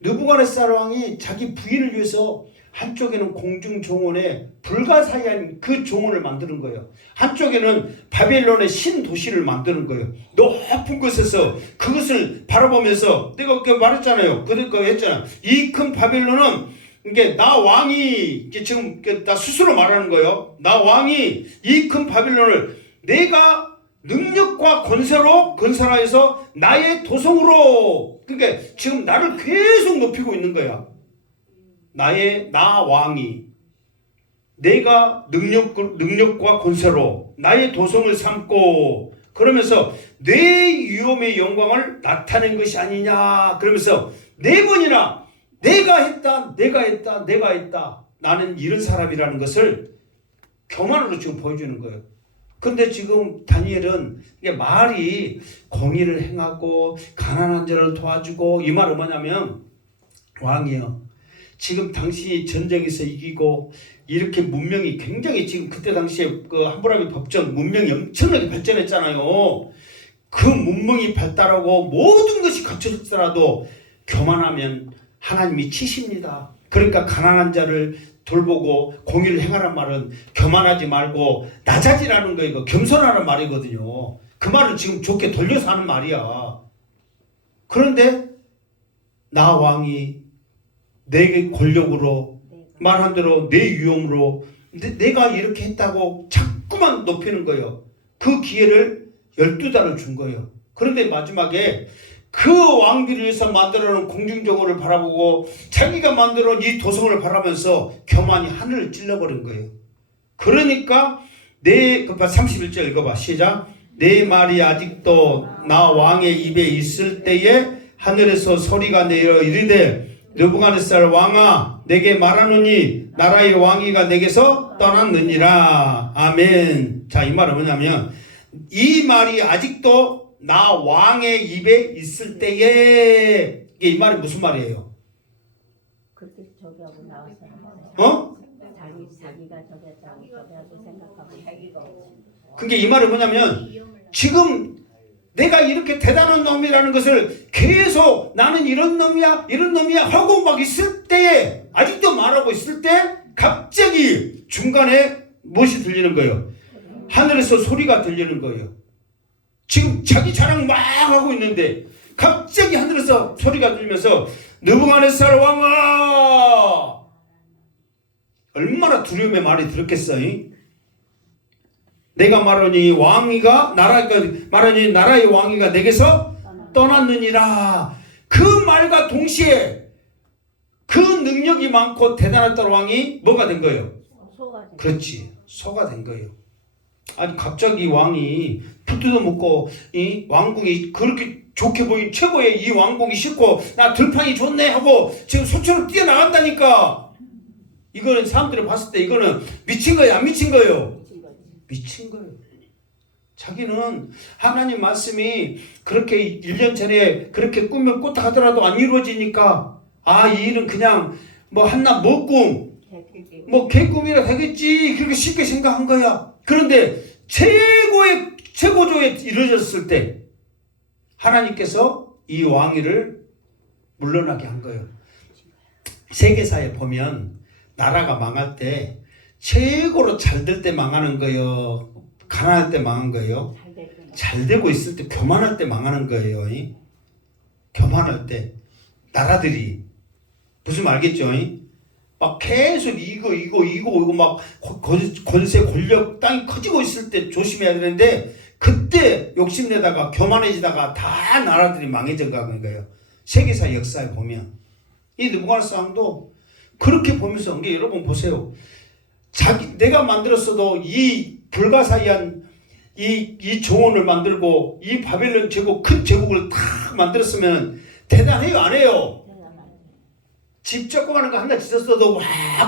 느부갓네살 왕이 자기 부인을 위해서 한쪽에는 공중정원에 불가사의한 그 정원을 만드는 거예요. 한쪽에는 바벨론의 신도시를 만드는 거예요. 높은 곳에서 그것을 바라보면서, 내가 그렇게 말했잖아요. 그거 했잖아. 이 큰 바벨론은 이게 나 왕이, 지금 나 스스로 말하는 거예요. 나 왕이 이 큰 바벨론을 내가 능력과 권세로 건설하여서 나의 도성으로, 그러니까 지금 나를 계속 높이고 있는 거야. 나 왕이 내가 능력과 권세로 나의 도성을 삼고, 그러면서 내 위엄의 영광을 나타낸 것이 아니냐. 그러면서 4번이나 내가 했다. 나는 이런 사람이라는 것을 교만으로 지금 보여주는 거예요. 근데 지금 다니엘은 말이 공의를 행하고 가난한 자를 도와주고, 이 말은 뭐냐면, 왕이요, 지금 당신이 전쟁에서 이기고 이렇게 문명이 굉장히, 지금 그때 당시에 그 함무라비 법정 문명이 엄청나게 발전했잖아요. 그 문명이 발달하고 모든 것이 갖춰졌더라도 교만하면 하나님이 치십니다. 그러니까 가난한 자를 돌보고 공의를 행하란 말은 교만하지 말고 낮아지라는 거예요. 겸손하는 말이거든요. 그 말을 지금 좋게 돌려서 하는 말이야. 그런데 나 왕이 내 권력으로, 말한 대로 내 위엄으로 내가 이렇게 했다고 자꾸만 높이는 거예요. 그 기회를 12달을 준 거예요. 그런데 마지막에 그 왕비를 위해서 만들어놓은 공중정원을 바라보고 자기가 만들어놓은 이 도성을 바라면서 교만이 하늘을 찔러버린 거예요. 그러니까 31절 읽어봐. 시작. 내 말이 아직도 나 왕의 입에 있을 때에 하늘에서 소리가 내려 이르되 느부갓네살 왕아 내게 말하노니 나라의 왕위가 내게서 떠났느니라. 아멘. 자, 이 말은 뭐냐면 이 말이 아직도 나 왕의 입에 있을 때에 이 말이 무슨 말이에요? 그때 저기하고 나왔어요. 어? 자기가 저기하고 생각하고 자기가 그게 이 말은 뭐냐면 지금 내가 이렇게 대단한 놈이라는 것을 계속 나는 이런 놈이야 하고 막 있을 때에 아직도 말하고 있을 때 갑자기 중간에 무엇이 들리는 거예요? 하늘에서 소리가 들리는 거예요. 지금 자기 자랑 막 하고 있는데 갑자기 하늘에서 소리가 들리면서 느부갓네살 왕아, 얼마나 두려움의 말이 들었겠어요? 내가 말하니 나라의 왕위가 내게서 떠났느니라. 그 말과 동시에 그 능력이 많고 대단했던 왕이 뭐가 된 거예요? 그렇지, 소가 된 거예요. 아니 갑자기 왕이 푹 뜯어먹고 이 왕궁이 그렇게 좋게 보인 최고의 이 왕궁이 싫고 나 들판이 좋네 하고 지금 소처럼 뛰어나간다니까. 이거는 사람들이 봤을 때 이거는 미친 거예요, 안 미친 거예요? 미친 거예요. 자기는 하나님 말씀이 그렇게 1년 전에 그렇게 꾸며 꿨다 하더라도 안 이루어지니까 이 일은 그냥 뭐 한낱 먹꿈 뭐 개꿈이라 되겠지 그렇게 쉽게 생각한 거야. 그런데 최고조에 이루어졌을 때 하나님께서 이 왕위를 물러나게 한 거예요. 세계사에 보면 나라가 망할 때 최고로 잘 될 때 망하는 거예요? 가난할 때 망한 거예요? 잘 되고 있을 때 교만할 때 망하는 거예요. 교만할 때 나라들이 무슨 말 알겠죠? 막 계속 이거 막 권세 권력 땅이 커지고 있을 때 조심해야 되는데 그때 욕심내다가 교만해지다가 다 나라들이 망해져 가는 거예요. 세계사 역사에 보면 이 느부갓네살 왕도 그렇게 보면서 여러분 보세요. 내가 만들었어도 이 불가사의한 이 정원을 만들고 이 바벨론 제국 큰 제국을 다 만들었으면 대단해요, 안 해요? 집 조그마한 거 하나 짓었어도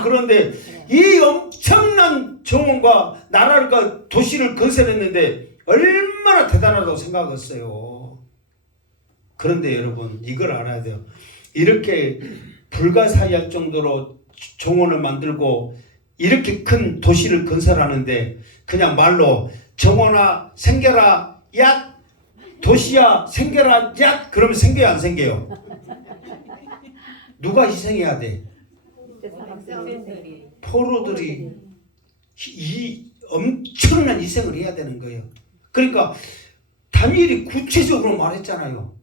그런데 이 엄청난 정원과 나라가 도시를 건설했는데 얼마나 대단하다고 생각했어요. 그런데 여러분 이걸 알아야 돼요. 이렇게 불가사의할 정도로 정원을 만들고 이렇게 큰 도시를 건설하는데 그냥 말로 정원아 생겨라 야 도시야 생겨라 야 그러면 생겨요, 안 생겨요? 누가 희생해야 돼? 포로들이 이 엄청난 희생을 해야 되는 거예요. 그러니까 다니엘이 구체적으로 말했잖아요.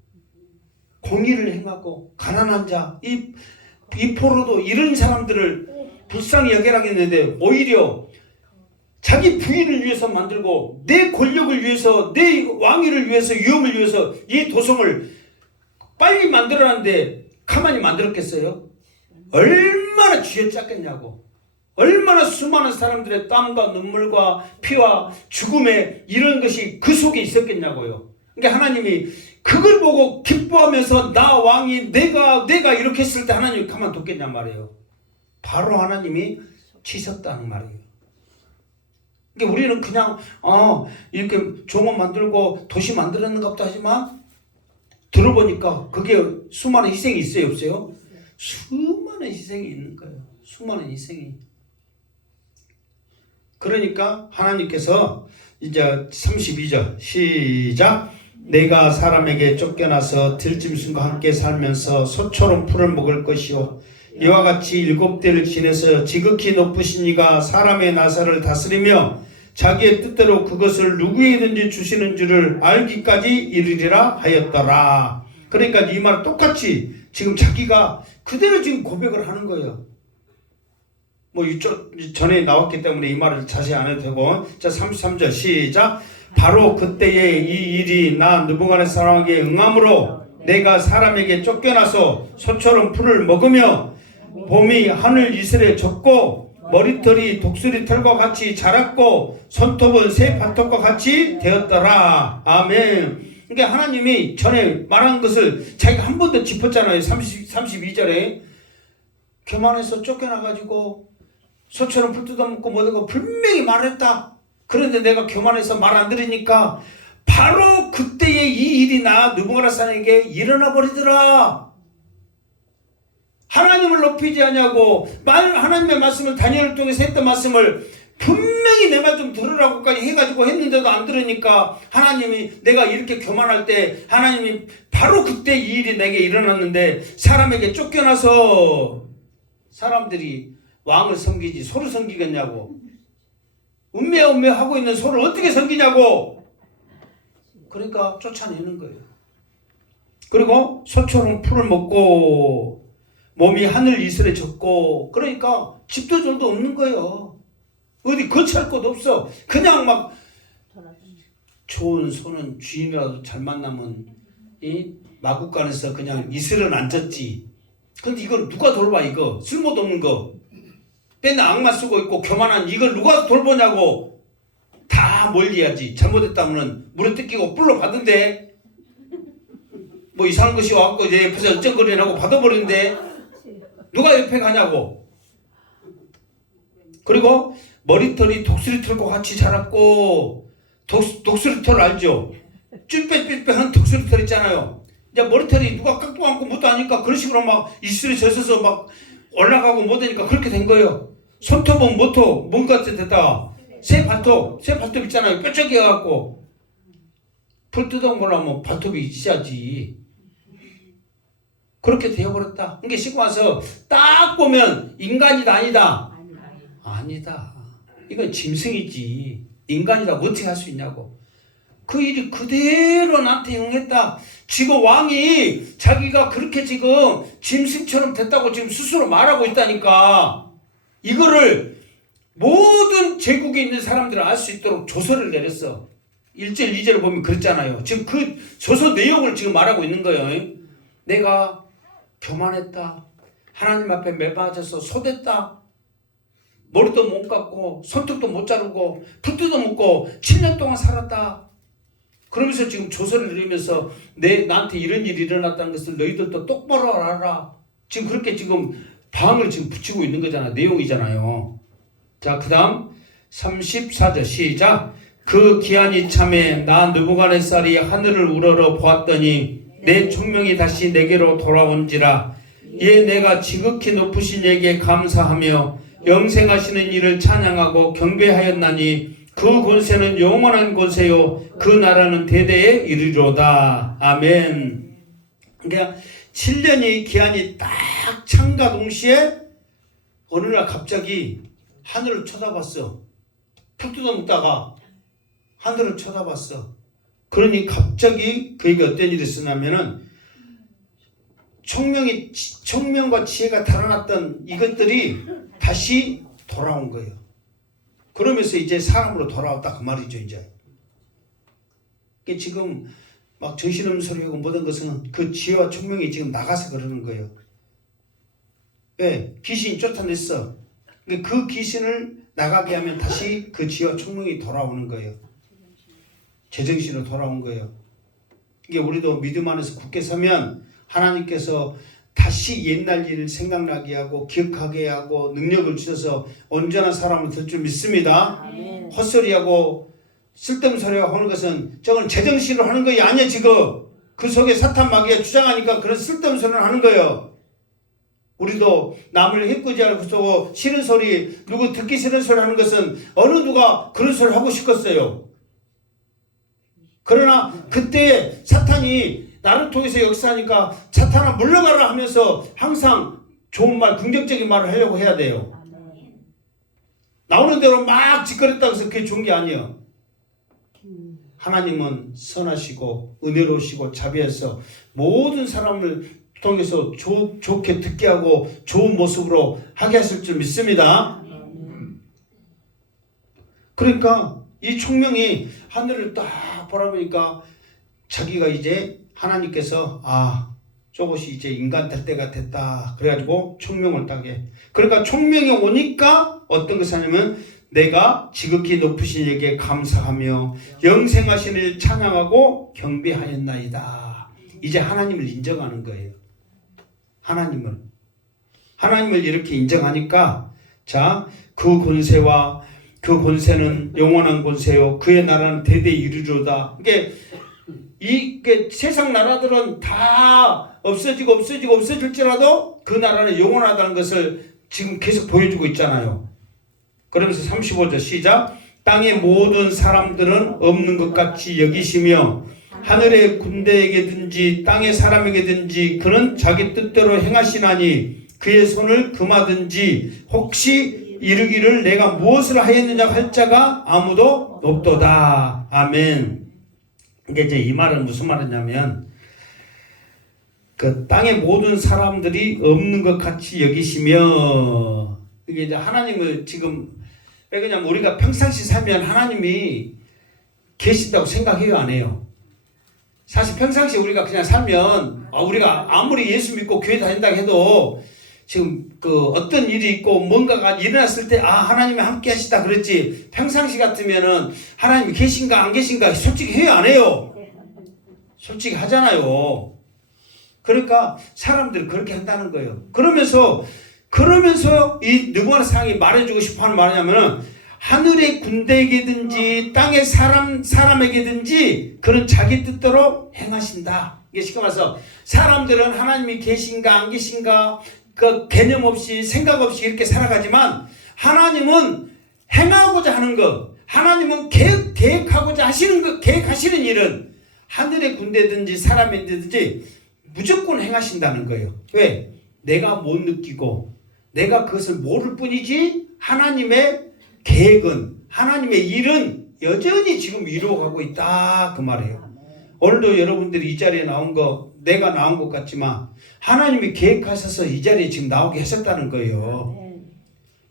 공의를 행하고 가난한 자, 이 포로도 이런 사람들을 불쌍히 여겨라 했는데 오히려 자기 부인을 위해서 만들고 내 권력을 위해서 내 왕위를 위해서 위험을 위해서 이 도성을 빨리 만들어놨는데 가만히 만들었겠어요? 얼마나 쥐어짰겠냐고. 얼마나 수많은 사람들의 땀과 눈물과 피와 죽음의 이런 것이 그 속에 있었겠냐고요. 그러니까 하나님이 그걸 보고 기뻐하면서 나 왕이 내가 이렇게 했을 때 하나님이 가만뒀겠냔 말이에요. 바로 하나님이 치셨다는 말이에요. 그러니까 우리는 그냥 이렇게 정원 만들고 도시 만들었는가 보다 하지만 들어보니까 그게 수많은 희생이 있어요, 없어요? 수많은 희생이 있는 거예요. 수많은 희생이. 그러니까 하나님께서 이제 32절 시작. 내가 사람에게 쫓겨나서 들짐승과 함께 살면서 소처럼 풀을 먹을 것이요 이와 같이 7대를 지내서 지극히 높으신 이가 사람의 나사를 다스리며 자기의 뜻대로 그것을 누구에든지 주시는 줄을 알기까지 이르리라 하였더라. 그러니까 이 말 똑같이 지금 자기가 그대로 지금 고백을 하는 거예요. 뭐 이쪽 전에 나왔기 때문에 이 말을 자세히 안 해도 되고. 자, 33절 시작. 바로 그때에 이 일이 나 느부갓네살 왕에게 응함으로 내가 사람에게 쫓겨나서 소처럼 풀을 먹으며 봄이 하늘 이슬에 젖고 머리털이 독수리 털과 같이 자랐고 손톱은 새 발톱과 같이 되었더라. 아멘. 그러니까 하나님이 전에 말한 것을 자기가 한 번 더 짚었잖아요. 32절에 교만해서 쫓겨나가지고 소처럼 풀 뜯어먹고 뭐라고 분명히 말했다. 그런데 내가 교만해서 말 안 들으니까 바로 그때에 이 일이 느부갓네살에게 일어나 버리더라. 하나님을 높이지 않냐고 하나님의 말씀을 다니엘을 통해서 했던 말씀을 분명히 내 말 좀 들으라고까지 해가지고 했는데도 안 들으니까 하나님이 내가 이렇게 교만할 때 하나님이 바로 그때 이 일이 내게 일어났는데 사람에게 쫓겨나서 사람들이 왕을 섬기지 소를 섬기겠냐고. 음매 하고 있는 소를 어떻게 섬기냐고. 그러니까 쫓아내는 거예요. 그리고 소처럼 풀을 먹고 몸이 하늘 이슬에 젖고 그러니까 집도 절도 없는 거예요. 어디 거치할 곳 없어. 그냥 막 좋은 소는 주인이라도 잘 만나면 이 마구간에서 그냥 이슬은 안 젖지. 근데 이걸 누가 돌봐 이거 쓸모도 없는 거. 맨날 악마 쓰고 있고 교만한 이걸 누가 돌보냐고. 다 멀리해야지. 잘못했다면 물에 뜯기고 뿔로 받은데 뭐 이상한 것이 와갖고 이제 옆에서 어쩡거리라고 받아버리는데 누가 옆에 가냐고. 그리고 머리털이 독수리털과 같이 자랐고 독수리털 알죠? 쭈뼛쭈뼛한 독수리털 있잖아요. 이제 머리털이 누가 깎고 앉고 못도 하니까 그런 식으로 막 이슬에 젖어서 막 올라가고 못하니까 그렇게 된 거예요. 손톱은 뭐톱 뭔가 됐다. 새 발톱 있잖아요. 뾰족해갖고 풀 뜯어먹으려면 발톱이 있어야지. 그렇게 되어버렸다. 그러니까 시고 와서 딱 보면 인간이다 아니다? 아니다. 이건 짐승이지. 인간이라고 어떻게 할 수 있냐고. 그 일이 그대로 나한테 응했다. 지금 왕이 자기가 그렇게 지금 짐승처럼 됐다고 지금 스스로 말하고 있다니까. 이거를 모든 제국에 있는 사람들은 알 수 있도록 조서를 내렸어. 1절 2절을 보면 그랬잖아요. 지금 그 조서 내용을 지금 말하고 있는 거예요. 내가 교만했다. 하나님 앞에 매맞아서 소됐다. 머리도 못 깎고 손톱도 못 자르고 풀도 먹고 7년 동안 살았다. 그러면서 지금 조서를 내리면서 나한테 이런 일이 일어났다는 것을 너희들도 똑바로 알아라. 지금 그렇게 지금 방을 지금 붙이고 있는 거잖아. 내용이잖아요. 자, 그 다음 34절 시작. 그 기한이 참에 나 느부갓네살이 하늘을 우러러 보았더니 내 총명이 다시 내게로 돌아온지라. 이에 내가 지극히 높으신 이에게 감사하며 영생하시는 이를 찬양하고 경배하였나니 그 권세는 영원한 권세요 그 나라는 대대에 이르리로다. 아멘. 그러니까 7년의 기한이 딱 찬과 동시에 어느 날 갑자기 하늘을 쳐다봤어. 풀 뜯어먹다가 하늘을 쳐다봤어. 그러니 갑자기 그에게 어떤 일이 있었냐면은 청명과 지혜가 달아났던 이것들이 다시 돌아온 거예요. 그러면서 이제 사람으로 돌아왔다 그 말이죠. 이제 지금 막 정신없는 소리하고 모든 것은 그 지혜와 청명이 지금 나가서 그러는 거예요. 왜? 귀신이 쫓아냈어. 그 귀신을 나가게 하면 다시 그 지혜와 청명이 돌아오는 거예요. 제정신으로 돌아온 거예요. 이게 우리도 믿음 안에서 굳게 서면 하나님께서 다시 옛날 일을 생각나게 하고 기억하게 하고 능력을 주셔서 온전한 사람을 될 줄 믿습니다. 아멘. 헛소리하고 쓸데없는 소리하고 하는 것은 저건 제정신으로 하는 것이 아니야. 지금 그 속에 사탄 마귀가 주장하니까 그런 쓸데없는 소리를 하는 거예요. 우리도 남을 해꾸지 않고 싫은 소리, 누구 듣기 싫은 소리 하는 것은 어느 누가 그런 소리를 하고 싶겠어요. 그러나 그때 사탄이 나를 통해서 역사하니까 사탄아 물러가라 하면서 항상 좋은 말, 긍정적인 말을 하려고 해야 돼요. 나오는 대로 막 짓거렸다고 해서 그게 좋은 게 아니에요. 하나님은 선하시고 은혜로우시고 자비해서 모든 사람을 통해서 좋게 듣게 하고 좋은 모습으로 하게 하실 줄 믿습니다. 그러니까 이 총명이 하늘을 딱 바라보니까 자기가 이제 하나님께서 저것이 이제 인간 될 때가 됐다. 그래가지고 총명을 따게. 그러니까 총명이 오니까 어떤 것이 하냐면 내가 지극히 높으신 이에게 감사하며 영생하신 이를 찬양하고 경배하였나이다. 이제 하나님을 인정하는 거예요. 하나님을 이렇게 인정하니까 자, 그 권세와 그 권세는 영원한 권세요. 그의 나라는 대대 이르리로다. 이게 세상 나라들은 다 없어지고 없어질지라도 그 나라는 영원하다는 것을 지금 계속 보여주고 있잖아요. 그러면서 35절 시작. 땅의 모든 사람들은 없는 것 같이 여기시며 하늘의 군대에게든지 땅의 사람에게든지 그는 자기 뜻대로 행하시나니 그의 손을 금하든지 혹시 이르기를 내가 무엇을 하였느냐 할 자가 아무도 없도다. 아멘. 이게 이제 이 말은 무슨 말이냐면 그 땅의 모든 사람들이 없는 것 같이 여기시며 이게 이제 하나님을 지금 왜 그냥 우리가 평상시 살면 하나님이 계신다고 생각해요, 안 해요? 사실 평상시 우리가 그냥 살면 우리가 아무리 예수 믿고 교회 다닌다고 해도 지금 그 어떤 일이 있고 뭔가가 일어났을 때 하나님이 함께 하시다 그랬지 평상시 같으면은 하나님이 계신가 안 계신가 솔직히 해요, 안 해요? 솔직히 하잖아요. 그러니까 사람들이 그렇게 한다는 거예요. 그러면서 이 느부갓네살이 말해주고 싶어하는 말이냐면은 하늘의 군대에게든지 땅의 사람에게든지 그는 자기 뜻대로 행하신다. 이게 쉽게 말해서 사람들은 하나님이 계신가 안 계신가 그 개념 없이 생각 없이 이렇게 살아가지만 하나님은 행하고자 하는 것, 하나님은 계획하고자 하시는 것, 계획하시는 일은 하늘의 군대든지 사람이든지 무조건 행하신다는 거예요. 왜? 내가 못 느끼고 내가 그것을 모를 뿐이지 하나님의 계획은 하나님의 일은 여전히 지금 이루어가고 있다 그 말이에요. 오늘도 여러분들이 이 자리에 나온 거 내가 나온 것 같지만 하나님이 계획하셔서 이 자리에 지금 나오게 하셨다는 거예요.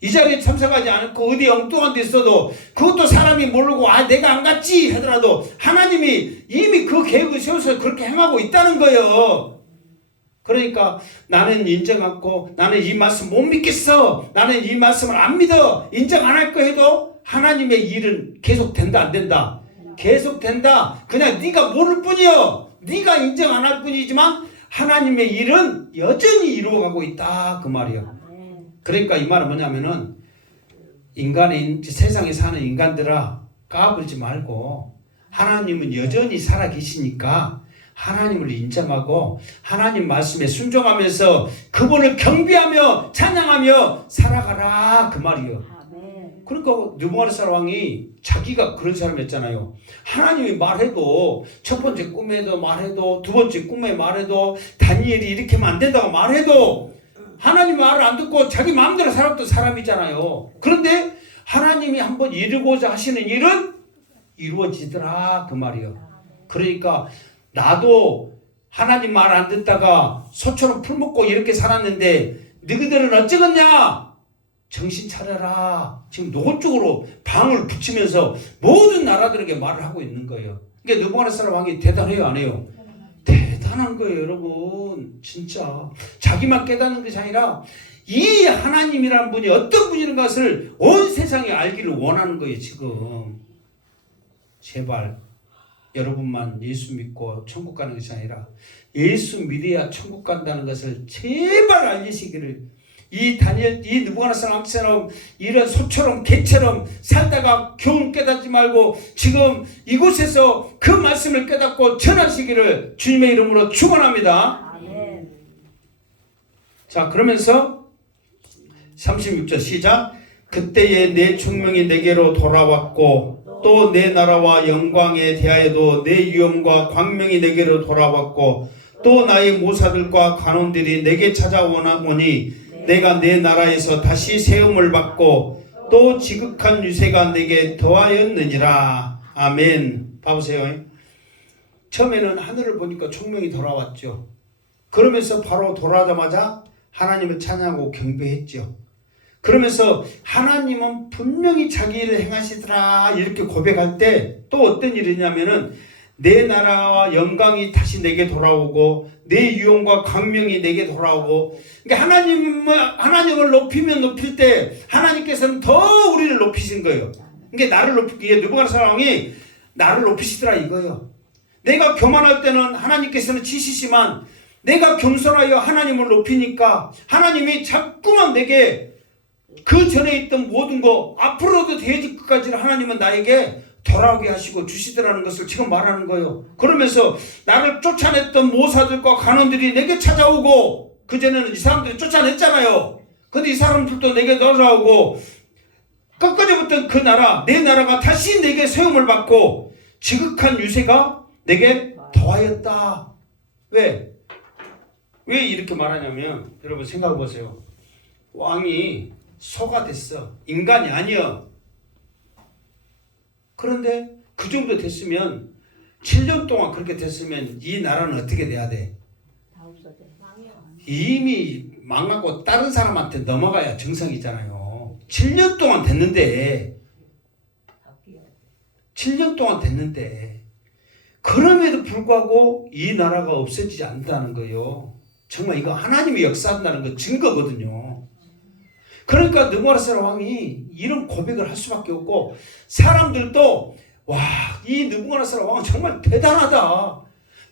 이 자리에 참석하지 않고 어디 엉뚱한 데 있어도 그것도 사람이 모르고 내가 안 갔지 하더라도 하나님이 이미 그 계획을 세워서 그렇게 행하고 있다는 거예요. 그러니까 나는 인정 않고 나는 이 말씀 못 믿겠어. 나는 이 말씀을 안 믿어. 인정 안 할 거 해도 하나님의 일은 계속 된다 안 된다? 계속 된다. 그냥 네가 모를 뿐이요. 네가 인정 안 할 뿐이지만 하나님의 일은 여전히 이루어가고 있다 그 말이야. 그러니까 이 말은 뭐냐면은 세상에 사는 인간들아 까불지 말고 하나님은 여전히 살아계시니까 하나님을 인정하고 하나님 말씀에 순종하면서 그분을 경배하며 찬양하며 살아가라 그 말이에요. 그러니까 느부갓네살 왕이 자기가 그런 사람이었잖아요. 하나님이 말해도 첫 번째 꿈에도 말해도 두 번째 꿈에 말해도 다니엘이 이렇게 하면 안 된다고 말해도 하나님 말을 안 듣고 자기 마음대로 살았던 사람이잖아요. 그런데 하나님이 한번 이루고자 하시는 일은 이루어지더라 그 말이에요. 그러니까 나도 하나님 말 안 듣다가 소처럼 풀먹고 이렇게 살았는데 너희들은 어쩌겠냐? 정신 차려라. 지금 노골적으로 방을 붙이면서 모든 나라들에게 말을 하고 있는 거예요. 그러니까 느부갓네살 왕이 대단해요, 안 해요? 대단한 거예요, 여러분. 진짜 자기만 깨닫는 것이 아니라 이 하나님이라는 분이 어떤 분이라는 것을 온 세상이 알기를 원하는 거예요. 지금 제발 여러분만 예수 믿고 천국 가는 것이 아니라 예수 믿어야 천국 간다는 것을 제발 알리시기를. 이 느부갓네살 왕처럼 이런 소처럼 개처럼 살다가 교훈 깨닫지 말고 지금 이곳에서 그 말씀을 깨닫고 전하시기를 주님의 이름으로 축원합니다. 아멘. 자, 그러면서 36절 시작. 그때에 내 총명이 내게로 돌아왔고 또 내 나라와 영광에 대하여도 내 위엄과 광명이 내게로 돌아왔고 또 나의 모사들과 간원들이 내게 찾아오니 내가 내 나라에서 다시 세움을 받고 또 지극한 유세가 내게 더하였느니라. 아멘. 봐보세요. 처음에는 하늘을 보니까 총명이 돌아왔죠. 그러면서 바로 돌아오자마자 하나님을 찬양하고 경배했죠. 그러면서 하나님은 분명히 자기 일을 행하시더라 이렇게 고백할 때 또 어떤 일이냐면은 내 나라와 영광이 다시 내게 돌아오고 내 유용과 광명이 내게 돌아오고 그러니까 하나님을 높이면 높일 때 하나님께서는 더 우리를 높이신 거예요. 그러니까 나를 높이기에 느부갓네살 왕이 나를 높이시더라 이거예요. 내가 교만할 때는 하나님께서는 치시지만 내가 겸손하여 하나님을 높이니까 하나님이 자꾸만 내게 그 전에 있던 모든 거 앞으로도 되어질 것까지는 하나님은 나에게 돌아오게 하시고 주시더라는 것을 지금 말하는 거예요. 그러면서 나를 쫓아냈던 모사들과 간원들이 내게 찾아오고, 그전에는 이 사람들이 쫓아냈잖아요. 근데 이 사람들도 내게 돌아오고 끝까지 붙던 그 나라, 내 나라가 다시 내게 세움을 받고 지극한 유세가 내게 더하였다. 왜 이렇게 말하냐면, 여러분 생각해 보세요. 왕이 소가 됐어. 인간이 아니여. 그런데 그 정도 됐으면, 7년 동안 그렇게 됐으면 이 나라는 어떻게 돼야 돼? 다 없어져. 이미 망하고 다른 사람한테 넘어가야 정상이잖아요. 7년 동안 됐는데, 7년 동안 됐는데, 그럼에도 불구하고 이 나라가 없어지지 않는다는 거예요. 정말 이거 하나님이 역사한다는 거 증거거든요. 그러니까 느부갓네살 왕이 이런 고백을 할 수밖에 없고, 사람들도 와, 이 느부갓네살 왕은 정말 대단하다.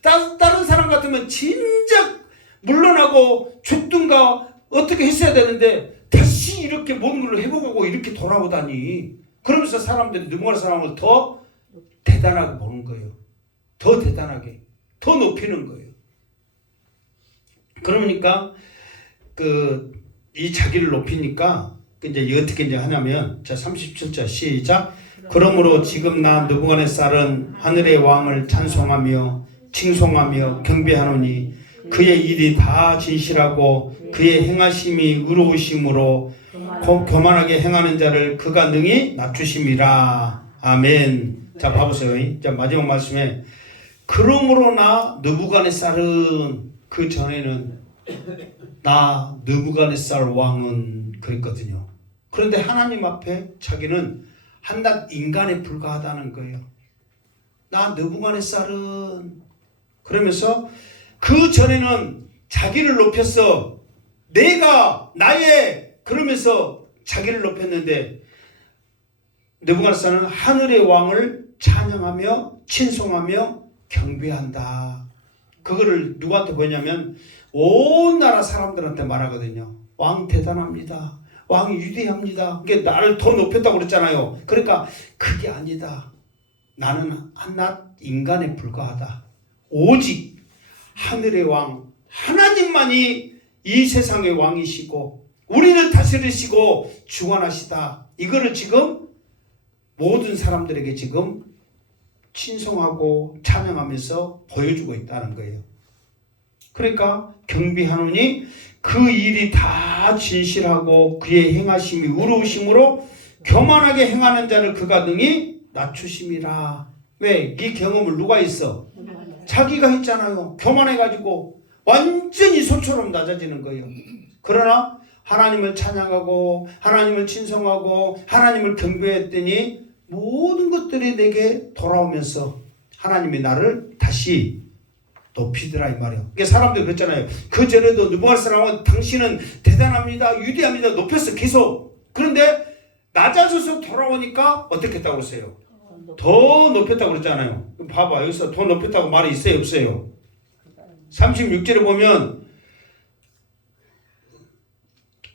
다른 사람 같으면 진작 물러나고 죽든가 어떻게 했어야 되는데 다시 이렇게 모든 걸 회복하고 이렇게 돌아오다니. 그러면서 사람들이 느부갓네살 왕을 더 대단하게 보는 거예요. 더 대단하게, 더 높이는 거예요. 그러니까 이 자기를 높이니까 이제 어떻게 이제 하냐면, 자 37절 시작. 그러므로 지금 나 느부갓네살은 하늘의 왕을 찬송하며 칭송하며 경배하노니 그의 일이 다 진실하고 그의 행하심이 의로우심으로 교만하게 행하는 자를 그가 능히 낮추심이라. 아멘. 자 봐보세요. 자 마지막 말씀에 그러므로 나 느부갓네살은, 그 전에는 나 느부갓네살 왕은 그랬거든요. 그런데 하나님 앞에 자기는 한낱 인간에 불과하다는 거예요. 나 느부갓네살은, 그러면서 그 전에는 자기를 높였어. 내가 나의, 그러면서 자기를 높였는데, 느부갓네살은 하늘의 왕을 찬양하며 칭송하며 경배한다. 그거를 누구한테 보냐면 온 나라 사람들한테 말하거든요. 왕 대단합니다. 왕이 위대합니다. 그게 나를 더 높였다고 그랬잖아요. 그러니까 그게 아니다. 나는 한낱 인간에 불과하다. 오직 하늘의 왕 하나님만이 이 세상의 왕이시고 우리를 다스리시고 주관하시다. 이거를 지금 모든 사람들에게 지금 친송하고 찬양하면서 보여주고 있다는 거예요. 그러니까 경배하노니 그 일이 다 진실하고 그의 행하심이 의로우심으로 교만하게 행하는 자를 그가 능히 낮추심이라. 왜? 이 경험을 누가 했어? 자기가 했잖아요. 교만해가지고 완전히 소처럼 낮아지는 거예요. 그러나 하나님을 찬양하고 하나님을 친송하고 하나님을 경배했더니 모든 것들이 내게 돌아오면서 하나님이 나를 다시 높이더라 이 말이에요. 그러니까 사람들이 그랬잖아요. 그 전에도 느부갓네살 왕은 당신은 대단합니다, 위대합니다 높였어 계속. 그런데 낮아져서 돌아오니까 어떻게 했다고 그랬어요? 더 높였다고 그랬잖아요. 봐봐, 여기서 더 높였다고 말이 있어요 없어요? 36절에 보면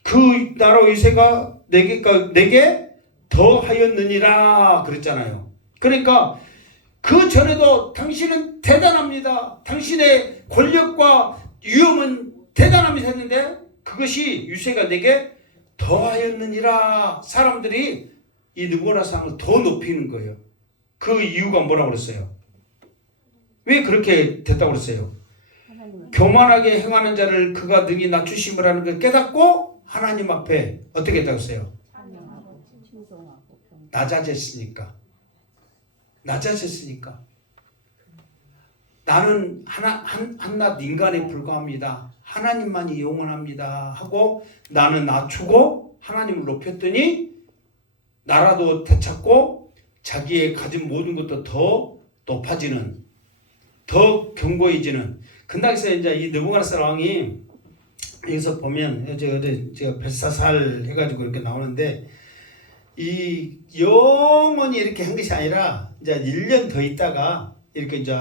그 나라 위세가 내게 더 하였느니라 그랬잖아요. 그러니까 그 전에도 당신은 대단합니다, 당신의 권력과 위엄은 대단합니다 했는데 그것이 유세가 내게 더 하였느니라. 사람들이 이 느부갓네살 왕을 더 높이는 거예요. 그 이유가 뭐라고 그랬어요? 왜 그렇게 됐다고 그랬어요? 교만하게 행하는 자를 그가 능히 낮추심이라는 걸 깨닫고 하나님 앞에 어떻게 했다고 했어요? 낮아졌으니까. 나는 한낱 인간에 불과합니다. 하나님만이 영원합니다 하고 나는 낮추고 하나님을 높였더니 나라도 되찾고 자기의 가진 모든 것도 더 높아지는, 더 견고해지는. 근당에서 이제 이 느부갓네살 왕이 여기서 보면 어제 제가 벳사살 해가지고 이렇게 나오는데 이 영원히 이렇게 한 것이 아니라 이제 1년 더 있다가 이렇게 이제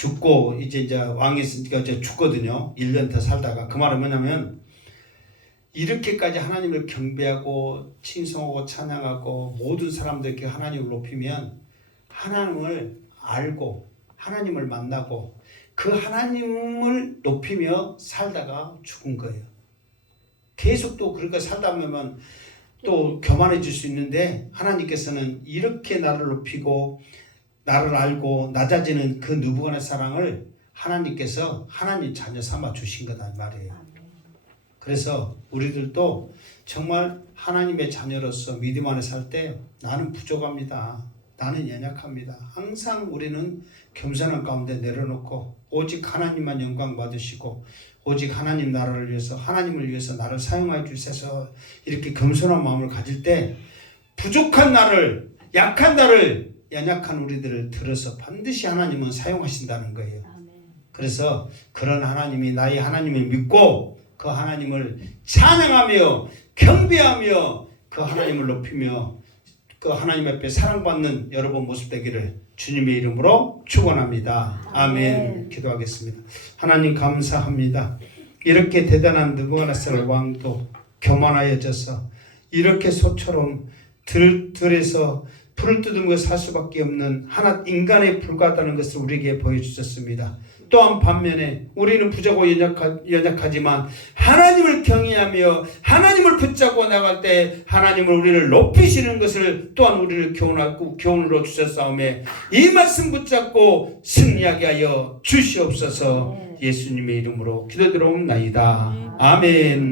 죽고 이제 왕이 있으니까 이제 죽거든요. 1년 더 살다가. 그 말은 뭐냐면 이렇게까지 하나님을 경배하고 칭송하고 찬양하고 모든 사람들에게 하나님을 높이면 하나님을 알고 하나님을 만나고 그 하나님을 높이며 살다가 죽은 거예요. 계속 또 그렇게 살다 보면 또 교만해질 수 있는데 하나님께서는 이렇게 나를 높이고 나를 알고 낮아지는 그 느부갓네살을 하나님께서 하나님 자녀 삼아 주신 거다 이 말이에요. 그래서 우리들도 정말 하나님의 자녀로서 믿음 안에 살 때 나는 부족합니다. 나는 연약합니다. 항상 우리는 겸손한 가운데 내려놓고 오직 하나님만 영광 받으시고 오직 하나님 나라를 위해서 하나님을 위해서 나를 사용하여 주셔서 이렇게 겸손한 마음을 가질 때 부족한 나를 약한 나를 연약한 우리들을 들어서 반드시 하나님은 사용하신다는 거예요. 그래서 그런 하나님이 나의 하나님을 믿고 그 하나님을 찬양하며 경배하며 그 하나님을 높이며 그 하나님 앞에 사랑받는 여러분 모습 되기를 주님의 이름으로 축원합니다. 아멘. 기도하겠습니다. 하나님 감사합니다. 이렇게 대단한 느부갓네살 왕도 교만하여져서 이렇게 소처럼 들에서 풀을 뜯으며 살 수밖에 없는 하나 인간에 불과하다는 것을 우리에게 보여주셨습니다. 또한 반면에 우리는 부족하고 연약하지만 하나님을 경외하며 하나님을 붙잡고 나갈 때 하나님을 우리를 높이시는 것을 또한 우리를 교훈으로 주셨사오매 이 말씀 붙잡고 승리하게 하여 주시옵소서. 예수님의 이름으로 기도드리옵나이다. 아멘.